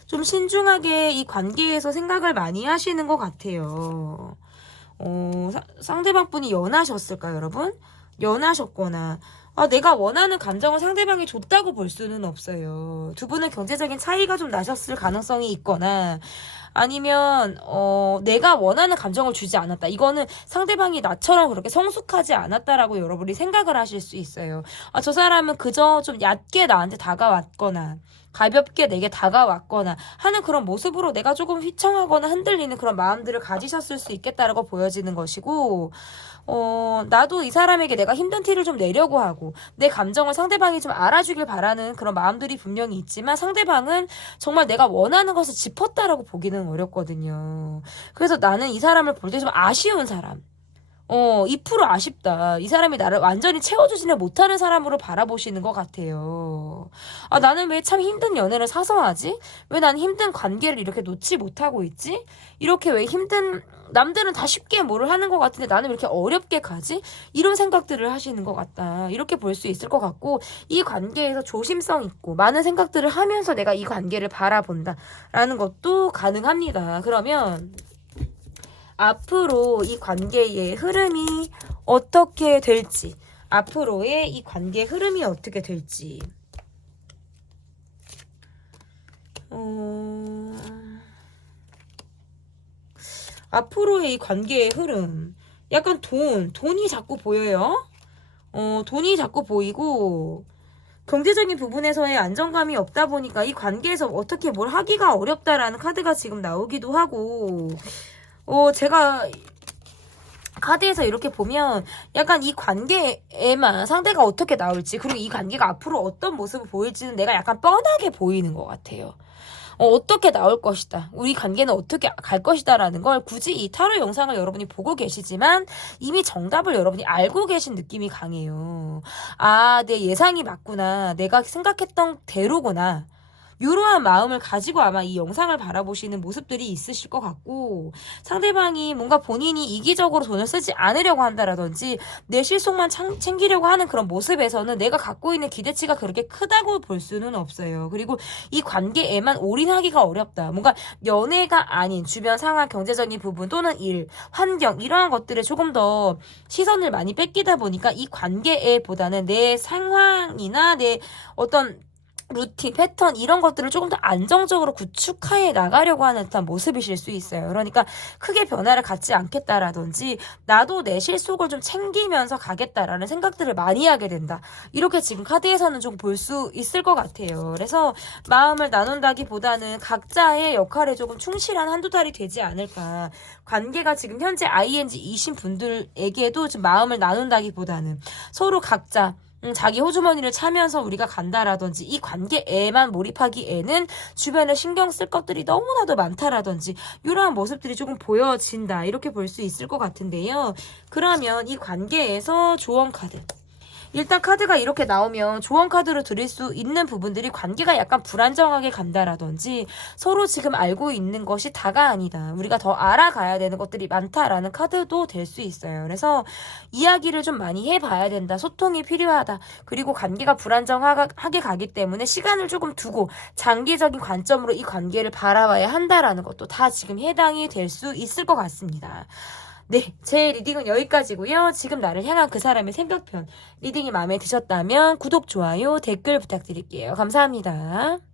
좀 신중하게 이 관계에서 생각을 많이 하시는 것 같아요. 상대방 분이 연하셨을까요, 여러분? 연하셨거나, 내가 원하는 감정을 상대방이 줬다고 볼 수는 없어요. 두 분은 경제적인 차이가 좀 나셨을 가능성이 있거나, 아니면 내가 원하는 감정을 주지 않았다. 이거는 상대방이 나처럼 그렇게 성숙하지 않았다라고 여러분이 생각을 하실 수 있어요. 저 사람은 그저 좀 얕게 나한테 다가왔거나 가볍게 내게 다가왔거나 하는 그런 모습으로 내가 조금 휘청하거나 흔들리는 그런 마음들을 가지셨을 수 있겠다라고 보여지는 것이고, 나도 이 사람에게 내가 힘든 티를 좀 내려고 하고 내 감정을 상대방이 좀 알아주길 바라는 그런 마음들이 분명히 있지만, 상대방은 정말 내가 원하는 것을 짚었다라고 보기는 어렵거든요. 그래서 나는 이 사람을 볼 때 좀 아쉬운 사람, 2% 아쉽다. 이 사람이 나를 완전히 채워주지는 못하는 사람으로 바라보시는 것 같아요. 나는 왜 참 힘든 연애를 사서하지? 왜 난 힘든 관계를 이렇게 놓지 못하고 있지? 이렇게 왜 남들은 다 쉽게 뭐를 하는 것 같은데 나는 왜 이렇게 어렵게 가지? 이런 생각들을 하시는 것 같다. 이렇게 볼 수 있을 것 같고, 이 관계에서 조심성 있고 많은 생각들을 하면서 내가 이 관계를 바라본다 라는 것도 가능합니다. 그러면 앞으로 이 관계의 흐름이 어떻게 될지, 앞으로의 이 관계의 흐름이 어떻게 될지, 앞으로의 이 관계의 흐름. 약간 돈이 자꾸 보여요. 돈이 자꾸 보이고, 경제적인 부분에서의 안정감이 없다 보니까 이 관계에서 어떻게 뭘 하기가 어렵다라는 카드가 지금 나오기도 하고, 제가 카드에서 이렇게 보면 약간 이 관계에만 상대가 어떻게 나올지, 그리고 이 관계가 앞으로 어떤 모습을 보일지는 내가 약간 뻔하게 보이는 것 같아요. 어떻게 나올 것이다. 우리 관계는 어떻게 갈 것이다. 라는 걸 굳이 이 타로 영상을 여러분이 보고 계시지만 이미 정답을 여러분이 알고 계신 느낌이 강해요. 아, 내 예상이 맞구나. 내가 생각했던 대로구나. 이러한 마음을 가지고 아마 이 영상을 바라보시는 모습들이 있으실 것 같고, 상대방이 뭔가 본인이 이기적으로 돈을 쓰지 않으려고 한다라든지 내 실속만 챙기려고 하는 그런 모습에서는 내가 갖고 있는 기대치가 그렇게 크다고 볼 수는 없어요. 그리고 이 관계에만 올인하기가 어렵다. 뭔가 연애가 아닌 주변 상황, 경제적인 부분 또는 일, 환경 이러한 것들에 조금 더 시선을 많이 뺏기다 보니까 이 관계에 보다는 내 상황이나 내 어떤 루틴, 패턴 이런 것들을 조금 더 안정적으로 구축하에 나가려고 하는 듯한 모습이실 수 있어요. 그러니까 크게 변화를 갖지 않겠다라든지 나도 내 실속을 좀 챙기면서 가겠다라는 생각들을 많이 하게 된다. 이렇게 지금 카드에서는 좀 볼 수 있을 것 같아요. 그래서 마음을 나눈다기보다는 각자의 역할에 조금 충실한 한두 달이 되지 않을까. 관계가 지금 현재 ING이신 분들에게도 좀 마음을 나눈다기보다는 서로 각자 자기 호주머니를 차면서 우리가 간다라든지 이 관계에만 몰입하기에는 주변에 신경 쓸 것들이 너무나도 많다라든지 이러한 모습들이 조금 보여진다. 이렇게 볼 수 있을 것 같은데요. 그러면 이 관계에서 조언 카드. 일단 카드가 이렇게 나오면 조언 카드로 드릴 수 있는 부분들이 관계가 약간 불안정하게 간다라든지 서로 지금 알고 있는 것이 다가 아니다. 우리가 더 알아가야 되는 것들이 많다라는 카드도 될 수 있어요. 그래서 이야기를 좀 많이 해봐야 된다. 소통이 필요하다. 그리고 관계가 불안정하게 가기 때문에 시간을 조금 두고 장기적인 관점으로 이 관계를 바라봐야 한다라는 것도 다 지금 해당이 될 수 있을 것 같습니다. 네, 제 리딩은 여기까지고요. 지금 나를 향한 그 사람의 생각편 리딩이 마음에 드셨다면 구독, 좋아요, 댓글 부탁드릴게요. 감사합니다.